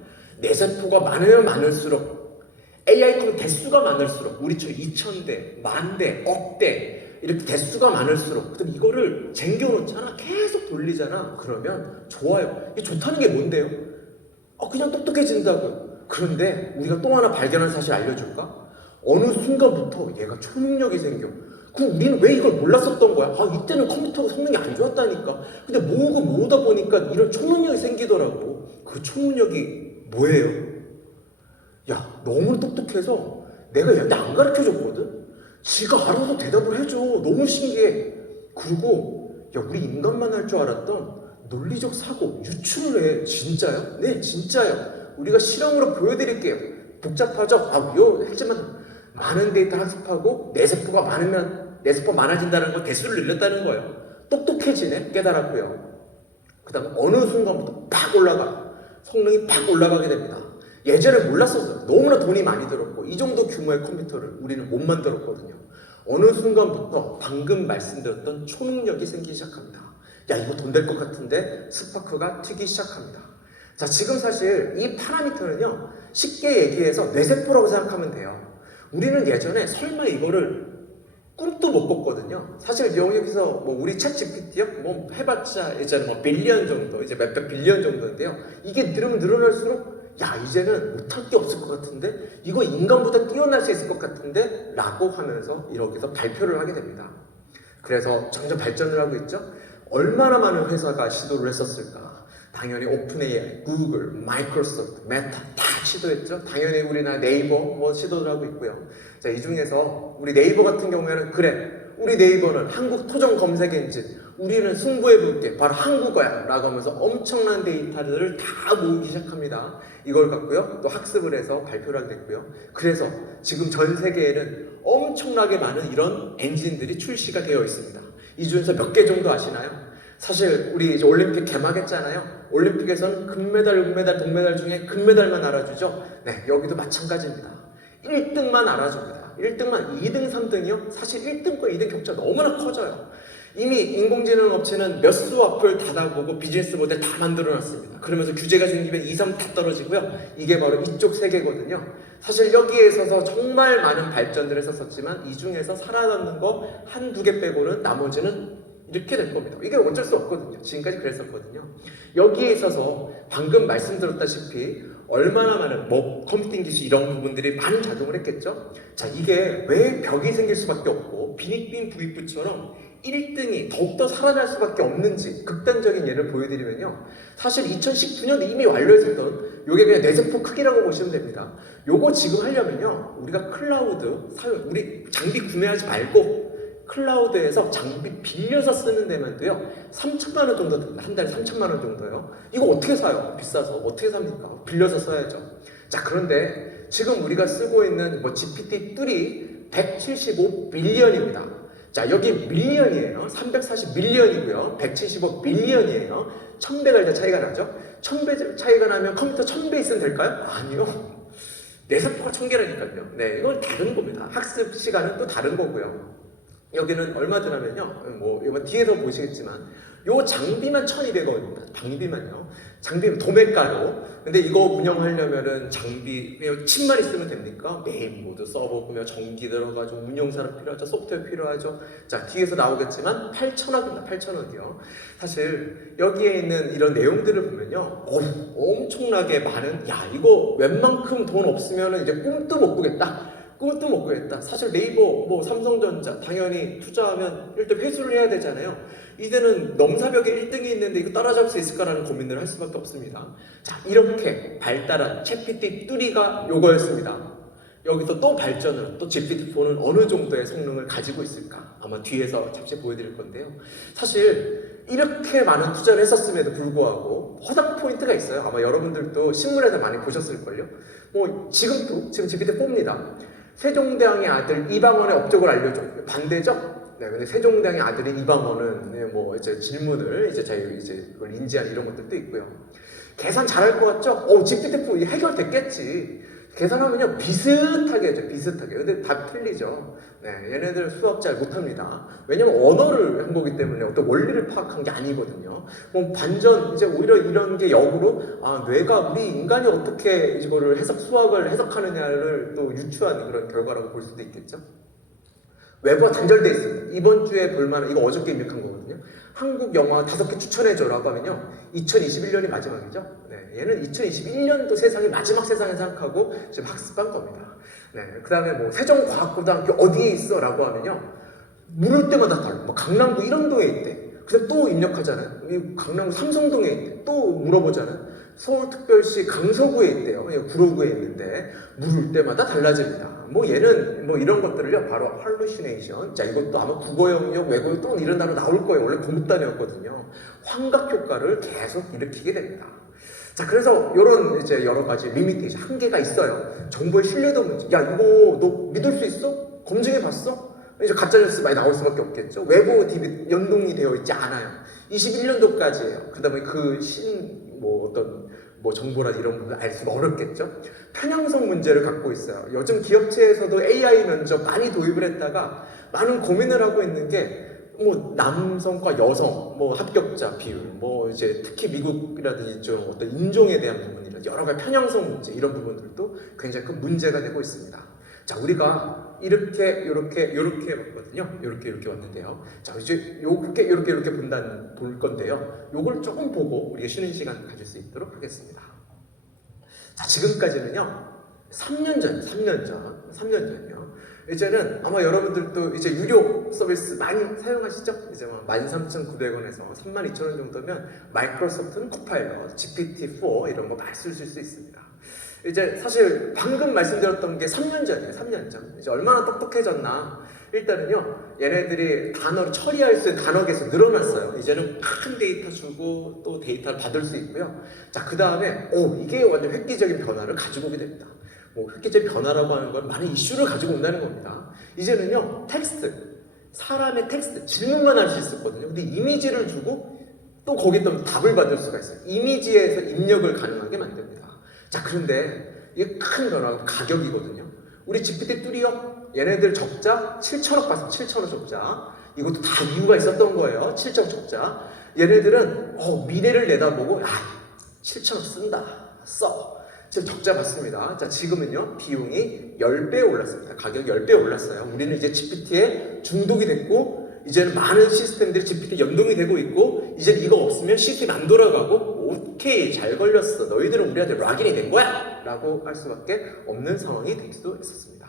뇌세포가 많으면 많을수록 AI 통 대수가 많을수록 우리처럼 2,000대, 10,000대, 억대 이렇게 대수가 많을수록 그럼 이거를 쟁겨놓잖아. 계속 돌리잖아. 그러면 좋아요. 이게 좋다는 게 뭔데요? 그냥 똑똑해진다고요. 그런데 우리가 또 하나 발견한 사실 알려줄까? 어느 순간부터 얘가 초능력이 생겨. 우리는 왜 이걸 몰랐었던 거야? 이때는 컴퓨터가 성능이 안 좋았다니까. 근데 모으다 보니까 이런 초능력이 생기더라고. 그 초능력이 뭐예요? 야, 너무 똑똑해서 내가 얘한테 안 가르쳐줬거든? 지가 알아서 대답을 해줘. 너무 신기해. 그리고 야, 우리 인간만 할 줄 알았던 논리적 사고 유출을 해. 진짜요? 네, 진짜요. 우리가 실험으로 보여드릴게요. 복잡하죠? 요 핵심은 많은 데이터 학습하고 뇌세포가 많으면 뇌세포 많아진다는 건 대수를 늘렸다는 거예요. 똑똑해지네. 깨달았고요. 그 다음 어느 순간부터 팍 올라가. 성능이 팍 올라가게 됩니다. 예전에 몰랐었어요. 너무나 돈이 많이 들었고 이 정도 규모의 컴퓨터를 우리는 못 만들었거든요. 어느 순간부터 방금 말씀드렸던 초능력이 생기기 시작합니다. 야, 이거 돈 될 것 같은데 스파크가 튀기 시작합니다. 자, 지금 사실 이 파라미터는요 쉽게 얘기해서 뇌세포라고 생각하면 돼요. 우리는 예전에 설마 이거를 꿈도 못 꿨거든요. 사실 여기서 뭐 우리 챗 GPT요? 뭐 해봤자 이제 뭐 빌리언 정도, 이제 몇백 빌리언 정도인데요. 이게 늘어날수록 야, 이제는 못할 게 없을 것 같은데? 이거 인간보다 뛰어날 수 있을 것 같은데? 라고 하면서 이렇게서 발표를 하게 됩니다. 그래서 점점 발전을 하고 있죠. 얼마나 많은 회사가 시도를 했었을까? 당연히 오픈 AI, 구글, 마이크로소프트, 메타 다 시도했죠. 당연히 우리나라 네이버 뭐 시도를 하고 있고요. 자, 이 중에서 우리 네이버 같은 경우에는 그래, 우리 네이버는 한국 토종 검색 엔진 우리는 승부해볼게, 바로 한국어야 라고 하면서 엄청난 데이터들을 다 모으기 시작합니다. 이걸 갖고요 또 학습을 해서 발표를 하게 됐고요. 그래서 지금 전 세계에는 엄청나게 많은 이런 엔진들이 출시가 되어 있습니다. 이 중에서 몇 개 정도 아시나요? 사실 우리 이제 올림픽 개막했잖아요. 올림픽에서는 금메달, 은메달, 동메달 중에 금메달만 알아주죠. 네, 여기도 마찬가지입니다. 1등만 알아줍니다. 1등만, 2등, 3등이요? 사실 1등과 2등 격차 너무나 커져요. 이미 인공지능 업체는 몇 수 앞을 닫아보고 비즈니스 모델 다 만들어놨습니다. 그러면서 규제가 생기면 2, 3 다 떨어지고요. 이게 바로 이쪽 세계거든요. 사실 여기에 있어서 정말 많은 발전들을 했었지만 이 중에서 살아남는 거 한두 개 빼고는 나머지는 이렇게 될 겁니다. 이게 어쩔 수 없거든요. 지금까지 그랬었거든요. 여기에 있어서 방금 말씀드렸다시피 얼마나 많은 컴퓨팅 기술 이런 부분들이 많은 작용을 했겠죠. 자, 이게 왜 벽이 생길 수밖에 없고 빈익빈 부익부처럼 1등이 더욱더 살아날 수밖에 없는지 극단적인 예를 보여드리면요. 사실 2019년에 이미 완료했었던 요게 그냥 뇌세포 크기라고 보시면 됩니다. 요거 지금 하려면요. 우리가 클라우드 사용, 우리 장비 구매하지 말고 클라우드에서 장비 빌려서 쓰는 데만도요 3천만 원 정도 듭니다. 한 달에 3천만 원 정도요. 이거 어떻게 사요? 비싸서 어떻게 삽니까? 빌려서 써야죠. 자, 그런데 지금 우리가 쓰고 있는 GPT-3 175 빌리언입니다. 자, 여기 밀리언이에요. 340 밀리언이고요. 175 빌리언이에요. 1000배가 차이가 나죠. 1000배 차이가 나면 컴퓨터 1000배 있으면 될까요? 아니요. 뇌세포가 1000개라니까요. 네, 이건 다른 겁니다. 학습 시간은 또 다른 거고요. 여기는 얼마 드냐면요. 이거 뒤에서 보시겠지만 요 장비만 1,200원입니다. 장비만요. 장비는 도매가로. 근데 이거 운영하려면은 장비 그냥 칩만 있으면 됩니까? 메인보드, 서버 보면 전기 들어가죠. 운영사람 필요하죠. 소프트웨어 필요하죠. 자, 뒤에서 나오겠지만 8,000원입니다. 8,000원이요. 사실 여기에 있는 이런 내용들을 보면요. 엄청나게 많은 이거 웬만큼 돈 없으면은 이제 꿈도 못 꾸겠다. 꿈도 못 꾸겠다. 사실 네이버, 삼성전자 당연히 투자하면 일단 회수를 해야 되잖아요. 이제는 넘사벽에 1등이 있는데 이거 따라잡을 수 있을까라는 고민을 할 수밖에 없습니다. 자, 이렇게 발달한 GPT-3가 요거였습니다. 여기서 또 발전을, 또 GPT-4는 어느 정도의 성능을 가지고 있을까? 아마 뒤에서 잠시 보여드릴 건데요. 사실 이렇게 많은 투자를 했었음에도 불구하고 허당 포인트가 있어요. 아마 여러분들도 신문에서 많이 보셨을걸요. 지금 GPT-4입니다. 세종대왕의 아들 이방원의 업적을 알려줘. 반대죠? 네, 근데 세종대왕의 아들인 이방원은 이제 질문을 그걸 인지한 이런 것들도 있고요. 계산 잘할 것 같죠? GPT-4 해결됐겠지. 계산하면요 비슷하게 하죠. 비슷하게. 근데 다 틀리죠. 네, 얘네들 수학 잘 못합니다. 왜냐면 언어를 한 거기 때문에 어떤 원리를 파악한 게 아니거든요. 반전 이제 오히려 이런 게 역으로 뇌가 우리 인간이 어떻게 이거를 수학을 해석하느냐를 또 유추한 그런 결과라고 볼 수도 있겠죠. 외부와 단절돼 있습니다. 이번 주에 볼만한, 이거 어저께 입력한 거거든요. 한국 영화 5개 추천해줘라고 하면요. 2021년이 마지막이죠. 네, 얘는 2021년도 세상이 마지막 세상을 생각하고 지금 학습한 겁니다. 네, 그 다음에 세종과학고등학교 어디에 있어? 라고 하면요. 물을 때마다 달라. 강남구 1원동에 있대. 그래서 또 입력하잖아요. 강남구 삼성동에 있대. 또 물어보잖아요. 서울특별시 강서구에 있대요. 구로구에 있는데 물을 때마다 달라집니다. 얘는 이런 것들을요 바로 hallucination. 자, 이것도 아마 국어 영역, 외국어 또 이런 단어 나올 거예요. 원래 고급단어였거든요. 환각 효과를 계속 일으키게 됩니다. 자, 그래서 이런 이제 여러 가지 리미테이션, 한계가 있어요. 정보의 신뢰도 문제. 야, 이거 너 믿을 수 있어? 검증해봤어? 이제 가짜뉴스 많이 나올 수밖에 없겠죠. 외부 DB 연동이 되어 있지 않아요. 21년도까지예요. 그다음에 정보나 이런 부분 알 수가 어렵겠죠. 편향성 문제를 갖고 있어요. 요즘 기업체에서도 AI 면접 많이 도입을 했다가 많은 고민을 하고 있는 게 남성과 여성, 합격자 비율, 이제 특히 미국이라든지 좀 어떤 인종에 대한 부분이라든지 여러 가지 편향성 문제 이런 부분들도 굉장히 큰 문제가 되고 있습니다. 자, 우리가 이렇게 봤거든요. 이렇게 왔는데요. 자, 이제 이렇게 볼 건데요. 요걸 조금 보고 우리가 쉬는 시간 가질 수 있도록 하겠습니다. 자, 지금까지는요. 3년 전이요. 이제는 아마 여러분들도 이제 유료 서비스 많이 사용하시죠? 이제 13,900원에서 32,000원 정도면 마이크로소프트는 코파일럿, GPT-4 이런 거 많이 쓸 수 있습니다. 이제 사실 방금 말씀드렸던 게 3년 전이에요. 3년 전. 이제 얼마나 똑똑해졌나. 일단은요, 얘네들이 단어를 처리할 수 있는 단어 개수 늘어났어요. 이제는 큰 데이터 주고 또 데이터를 받을 수 있고요. 자, 그 다음에, 이게 완전 획기적인 변화를 가지고 오게 됩니다. 뭐, 획기적인 변화라고 하는 건 많은 이슈를 가지고 온다는 겁니다. 이제는요, 텍스트. 사람의 텍스트. 질문만 할 수 있었거든요. 근데 이미지를 주고 또 거기에 또 답을 받을 수가 있어요. 이미지에서 입력을 가능하게 만듭니다. 자, 그런데 이게 큰 변화가 가격이거든요. 우리 GPT-3요. 얘네들 적자 7천억 봤습니다. 7천억 적자. 이것도 다 이유가 있었던 거예요. 7천억 적자. 얘네들은 미래를 내다보고 7천억 쓴다. 써. 지금 적자 봤습니다. 자, 지금은요. 비용이 10배 올랐습니다. 가격이 10배 올랐어요. 우리는 이제 GPT에 중독이 됐고 이제는 많은 시스템들이 GPT 연동이 되고 있고 이제 이거 없으면 시스템이 안 돌아가고 오케이 잘 걸렸어 너희들은 우리한테 락인이 된 거야 라고 할 수밖에 없는 상황이 될 수도 있었습니다.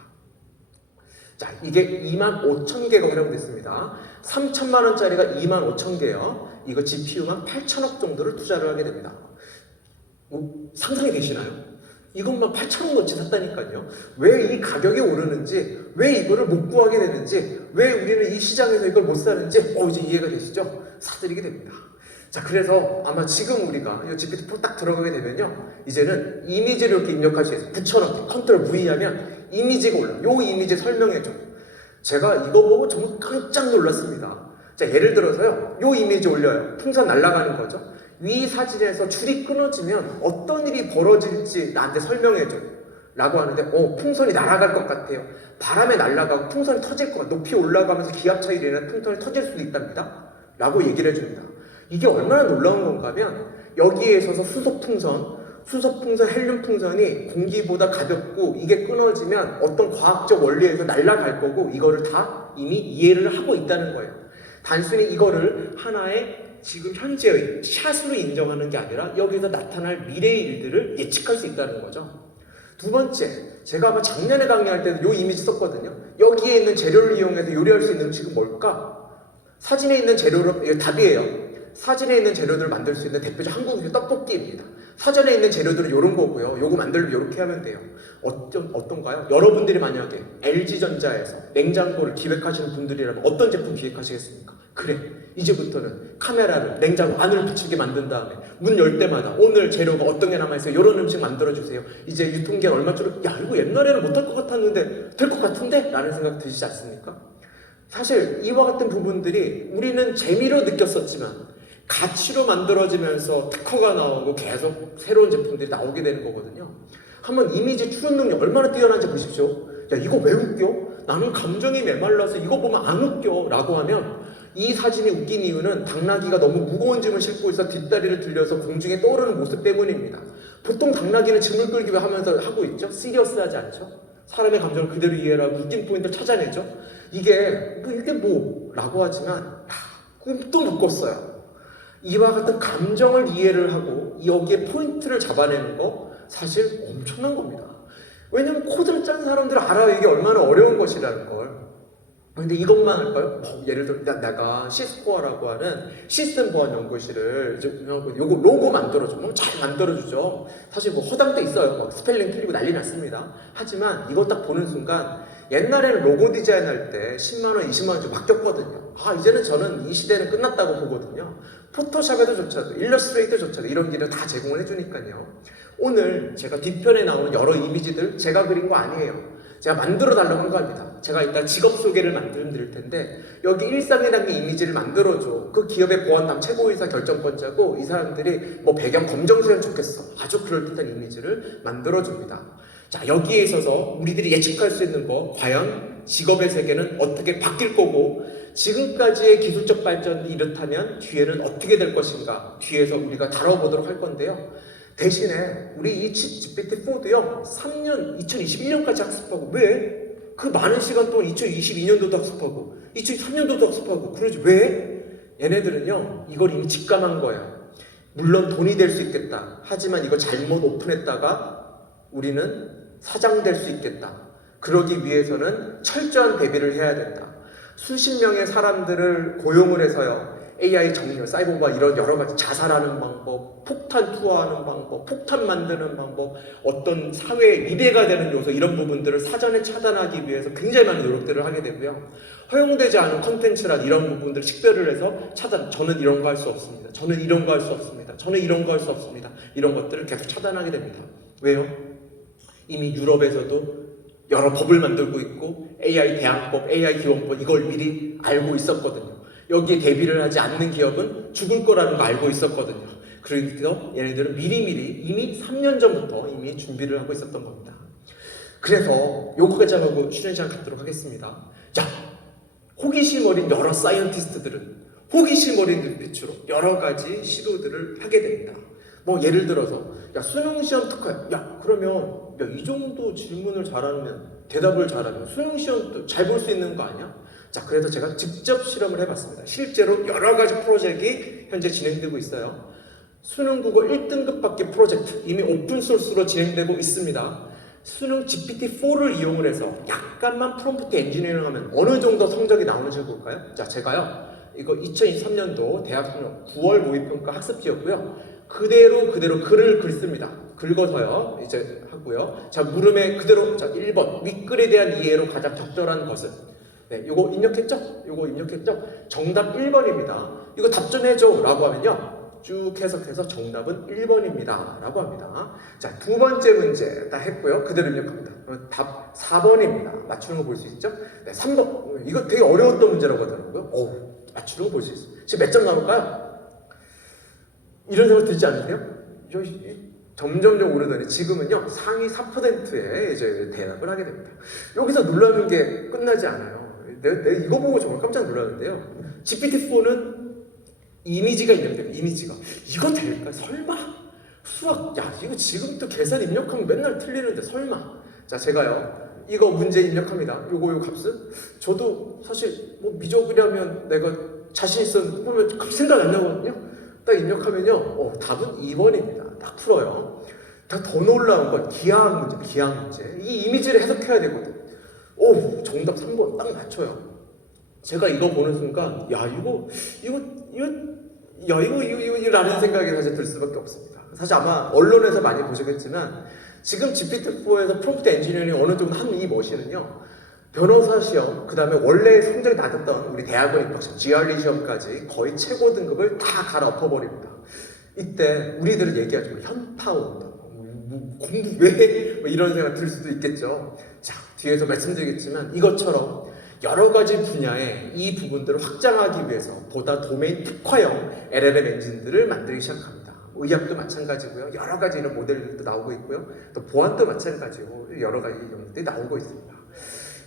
자, 이게 25,000개가 활용됐습니다. 3천만 원짜리가 25,000개요. 이거 GPU만 8천억 정도를 투자를 하게 됩니다. 상상이 되시나요? 이것만 8천원 넘치 샀다니까요. 왜 이 가격이 오르는지, 왜 이거를 못 구하게 되는지, 왜 우리는 이 시장에서 이걸 못 사는지, 이제 이해가 되시죠? 사드리게 됩니다. 자, 그래서 아마 지금 우리가 이 GPT-4 딱 들어가게 되면요. 이제는 이미지를 이렇게 입력할 수 있어요. 붙여넣기, 컨트롤 V 하면 이미지가 올라요. 요 이미지 설명해줘. 제가 이거 보고 정말 깜짝 놀랐습니다. 자, 예를 들어서요. 요 이미지 올려요. 풍선 날아가는 거죠. 위 사진에서 줄이 끊어지면 어떤 일이 벌어질지 나한테 설명해줘 라고 하는데 풍선이 날아갈 것 같아요. 바람에 날아가고 풍선이 터질 것 같아요. 높이 올라가면서 기압차에 인해 풍선이 터질 수도 있답니다 라고 얘기를 해줍니다. 이게 얼마나 놀라운 건가 하면 여기에 있어서 수소풍선, 헬륨풍선이 공기보다 가볍고 이게 끊어지면 어떤 과학적 원리에서 날아갈 거고 이거를 다 이미 이해를 하고 있다는 거예요. 단순히 이거를 하나의 지금 현재의 샷으로 인정하는 게 아니라 여기서 나타날 미래의 일들을 예측할 수 있다는 거죠. 두 번째, 제가 아마 작년에 강의할 때도 이 이미지 썼거든요. 여기에 있는 재료를 이용해서 요리할 수 있는 음식은 뭘까? 사진에 있는 재료로, 이거 답이에요. 사진에 있는 재료들을 만들 수 있는 대표적 한국 음식 떡볶이입니다. 사전에 있는 재료들은 이런 거고요. 요거 만들면 이렇게 하면 돼요. 어떤가요? 여러분들이 만약에 LG전자에서 냉장고를 기획하시는 분들이라면 어떤 제품 기획하시겠습니까? 그래, 이제부터는 카메라를 냉장고 안을 비추게 만든 다음에 문 열 때마다 오늘 재료가 어떤 게 남아있어요. 이런 음식 만들어주세요. 이제 유통기한 얼마 줄을 이거 옛날에는 못할 것 같았는데 될 것 같은데? 라는 생각 드시지 않습니까? 사실 이와 같은 부분들이 우리는 재미로 느꼈었지만 가치로 만들어지면서 특허가 나오고 계속 새로운 제품들이 나오게 되는 거거든요. 한번 이미지 추론 능력 얼마나 뛰어난지 보십시오. 야, 이거 왜 웃겨? 나는 감정이 메말라서 이거 보면 안 웃겨 라고 하면 이 사진이 웃긴 이유는 당나귀가 너무 무거운 짐을 싣고 있어 뒷다리를 들려서 공중에 떠오르는 모습 때문입니다. 보통 당나귀는 짐을 끌기 위해 하면서 하고 있죠. 시리어스하지 않죠. 사람의 감정을 그대로 이해하고 웃긴 포인트를 찾아내죠. 이게 뭐라고 하지만 꿈도 못 꿨어요. 이와 같은 감정을 이해를 하고 여기에 포인트를 잡아내는 거 사실 엄청난 겁니다. 왜냐면 코드를 짠 사람들은 알아요. 이게 얼마나 어려운 것이라는 걸. 근데 이것만 할까요? 예를 들어 내가 시스코어라고 하는 시스템 보안 연구실을 요거 로고 만들어줘. 잘 만들어주죠. 사실 허당도 있어요. 스펠링 틀리고 난리 났습니다. 하지만 이거 딱 보는 순간 옛날에는 로고 디자인할 때 10만원, 20만원 좀 맡겼거든요. 이제는 저는 이 시대는 끝났다고 보거든요. 포토샵에도조차도 일러스트레이터조차도 이런 기능 다 제공을 해주니까요. 오늘 제가 뒤편에 나오는 여러 이미지들 제가 그린 거 아니에요. 제가 만들어 달라고 한 겁니다. 제가 이따 직업 소개를 말씀드릴 텐데 여기 일상이라는 이미지를 만들어줘. 그 기업의 보안담 최고이사 결정권자고 이 사람들이 배경 검정색은 좋겠어. 아주 그럴듯한 이미지를 만들어줍니다. 자, 여기에 있어서 우리들이 예측할 수 있는 거 과연 직업의 세계는 어떻게 바뀔 거고 지금까지의 기술적 발전이 이렇다면 뒤에는 어떻게 될 것인가 뒤에서 우리가 다뤄보도록 할 건데요. 대신에 우리 이 GPT-4도요 3년 2021년까지 학습하고 왜? 그 많은 시간 동안 2022년도도 학습하고 2023년도도 학습하고 그러지 왜? 얘네들은요 이걸 이미 직감한 거예요. 물론 돈이 될 수 있겠다. 하지만 이거 잘못 오픈했다가 우리는 사장될 수 있겠다. 그러기 위해서는 철저한 대비를 해야 된다. 수십 명의 사람들을 고용을 해서요 AI 정렬, 사이버가 이런 여러 가지 자살하는 방법, 폭탄 투하하는 방법, 폭탄 만드는 방법, 어떤 사회의 미래가 되는 요소 이런 부분들을 사전에 차단하기 위해서 굉장히 많은 노력들을 하게 되고요. 허용되지 않은 콘텐츠란 이런 부분들을 식별을 해서 차단. 저는 이런 거 할 수 없습니다. 저는 이런 거 할 수 없습니다. 저는 이런 거 할 수 없습니다. 이런 것들을 계속 차단하게 됩니다. 왜요? 이미 유럽에서도 여러 법을 만들고 있고 AI 대항법, AI 기원법 이걸 미리 알고 있었거든요. 여기에 대비를 하지 않는 기업은 죽을 거라는 거 알고 있었거든요. 그래서 얘네들은 미리미리 이미 3년 전부터 이미 준비를 하고 있었던 겁니다. 그래서 요거까지 하고 출연 시간 갖도록 하겠습니다. 자, 호기심 어린 여러 사이언티스트들은 호기심 어린 눈빛으로 여러 가지 시도들을 하게 됩니다. 뭐 예를 들어서 야 수능 시험 특화야. 야 그러면 야, 이 정도 질문을 잘하면 대답을 잘하면 수능 시험도 잘 볼 수 있는 거 아니야? 자 그래서 제가 직접 실험을 해봤습니다. 실제로 여러 가지 프로젝트가 현재 진행되고 있어요. 수능 국어 1등급 받기 프로젝트 이미 오픈소스로 진행되고 있습니다. 수능 GPT-4를 이용을 해서 약간만 프롬프트 엔지니어링 하면 어느 정도 성적이 나오는지 볼까요? 자 제가요 이거 2023년도 대학교 9월 모의평가 학습지였고요. 그대로 글을 긁습니다. 긁어서요 이제 하고요. 자 물음에 그대로 자 1번 윗글에 대한 이해로 가장 적절한 것은 네, 요거 입력했죠? 요거 입력했죠? 정답 1번입니다. 이거 답변해줘 라고 하면요 쭉 해석해서 정답은 1번입니다 라고 합니다. 자 두 번째 문제 다 했고요. 그대로 입력합니다. 답 4번입니다. 맞추는 거 볼 수 있죠? 네, 3번 이거 되게 어려웠던 문제라고 하더라고요. 맞추는 거 볼 수 있어요. 지금 몇 점 나올까요? 이런 생각 들지 않으세요? 점점점 오르더니 지금은요 상위 4%에 이제 대답을 하게 됩니다. 여기서 놀라는 게 끝나지 않아요. 내가 이거 보고 정말 깜짝 놀랐는데요. GPT-4는 이미지가 입력돼요. 이미지가 이거 될까? 설마? 수학 야 이거 지금부터 계산 입력하면 맨날 틀리는데 설마? 자 제가요 이거 문제 입력합니다. 요거 값은 저도 사실 뭐 미적이라면 내가 자신 있었는데 보면 생각 안 나거든요. 딱 입력하면요 답은 2번입니다. 딱 풀어요. 더 놀라운 건 기하학 문제. 이 이미지를 해석해야 되거든. 정답 3번 딱 맞춰요. 제가 이거 보는 순간 라는 생각이 사실 들 수밖에 없습니다. 사실 아마 언론에서 많이 보시겠지만 지금 GPT-4에서 프롬프트 엔지니어링 어느 정도 한 이 머신은요 변호사 시험, 그 다음에 원래 성적이 낮았던 우리 대학원 입학시험, GRE 시험까지 거의 최고 등급을 다 갈아엎어버립니다. 이때 우리들은 얘기하죠. 현타 온다. 공부 왜? 이런 생각 들 수도 있겠죠. 자, 뒤에서 말씀드리겠지만 이것처럼 여러 가지 분야의 이 부분들을 확장하기 위해서 보다 도메인 특화형 LLM 엔진들을 만들기 시작합니다. 의학도 마찬가지고요. 여러 가지 이런 모델들도 나오고 있고요. 또 보안도 마찬가지고 여러 가지 이런 것들이 나오고 있습니다.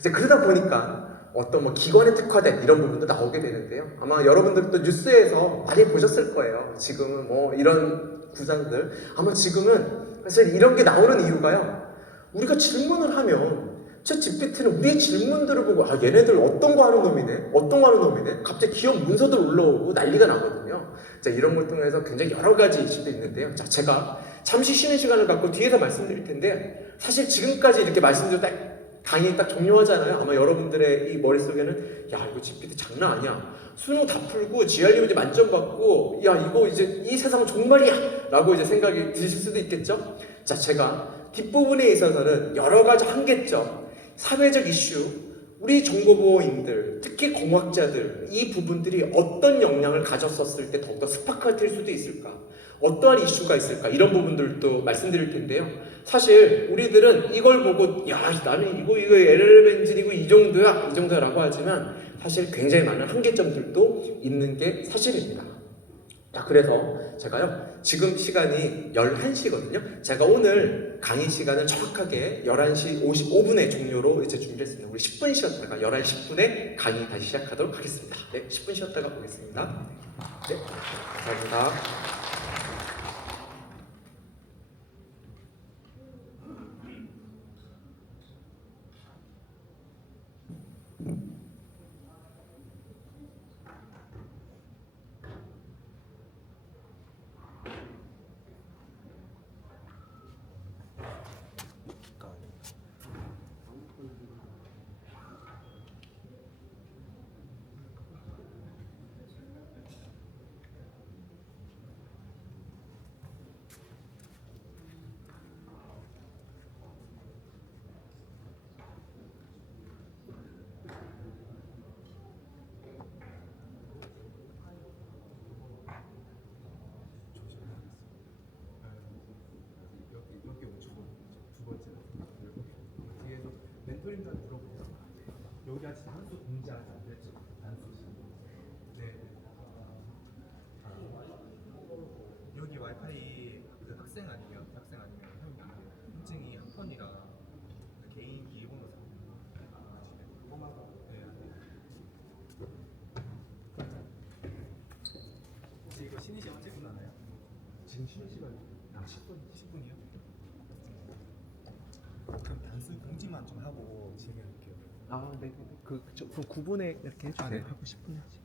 이제 그러다 보니까 어떤 뭐 기관에 특화된 이런 부분도 나오게 되는데요. 아마 여러분들도 뉴스에서 많이 보셨을 거예요. 지금은 뭐 이런 구상들. 아마 지금은 사실 이런 게 나오는 이유가요. 우리가 질문을 하면 저 GPT는 우리의 질문들을 보고 얘네들 어떤 거 하는 놈이네? 갑자기 기업 문서들 올라오고 난리가 나거든요. 자, 이런 걸 통해서 굉장히 여러 가지 이슈도 있는데요. 자, 제가 잠시 쉬는 시간을 갖고 뒤에서 말씀드릴 텐데 사실 지금까지 이렇게 말씀드렸다 강의 딱 종료하잖아요. 아마 여러분들의 이 머릿속에는 야 이거 GPT 장난 아니야. 수능 다 풀고 GRE 문제 만점 받고 야 이거 이제 이 세상 종말이야 라고 이제 생각이 드실 수도 있겠죠. 자 제가 뒷부분에 있어서는 여러 가지 한계점, 사회적 이슈, 우리 정보보호인들, 특히 공학자들 이 부분들이 어떤 영향을 가졌었을 때 더욱더 스파크가 될 수도 있을까? 어떠한 이슈가 있을까? 이런 부분들도 말씀드릴 텐데요. 사실 우리들은 이걸 보고 야 나는 이거 LLM 엔진이고 이 정도야라고 하지만 사실 굉장히 많은 한계점들도 있는 게 사실입니다. 자 그래서 제가요 지금 시간이 11시거든요. 제가 오늘 강의 시간은 정확하게 11시 55분에 종료로 이제 준비했습니다. 우리 10분 쉬었다가 11시 10분에 강의 다시 시작하도록 하겠습니다. 네, 10분 쉬었다가 보겠습니다. 네, 감사합니다. 여기 아직 단수 공지하지 안 됐죠? 단수시. 네. 여기 와이파이 그 학생 아니면 인증이 한 폰이라 개인 비밀번호 네. 혹시 이거 쉬는 시간 언제 끝나나요? 지금 쉬는 시간 10분이요? 그럼 단순 공지만 좀 하고 진행할게요. 아, 네. 그럼 9분에 이렇게 해주세요. 하고 10분에 하지.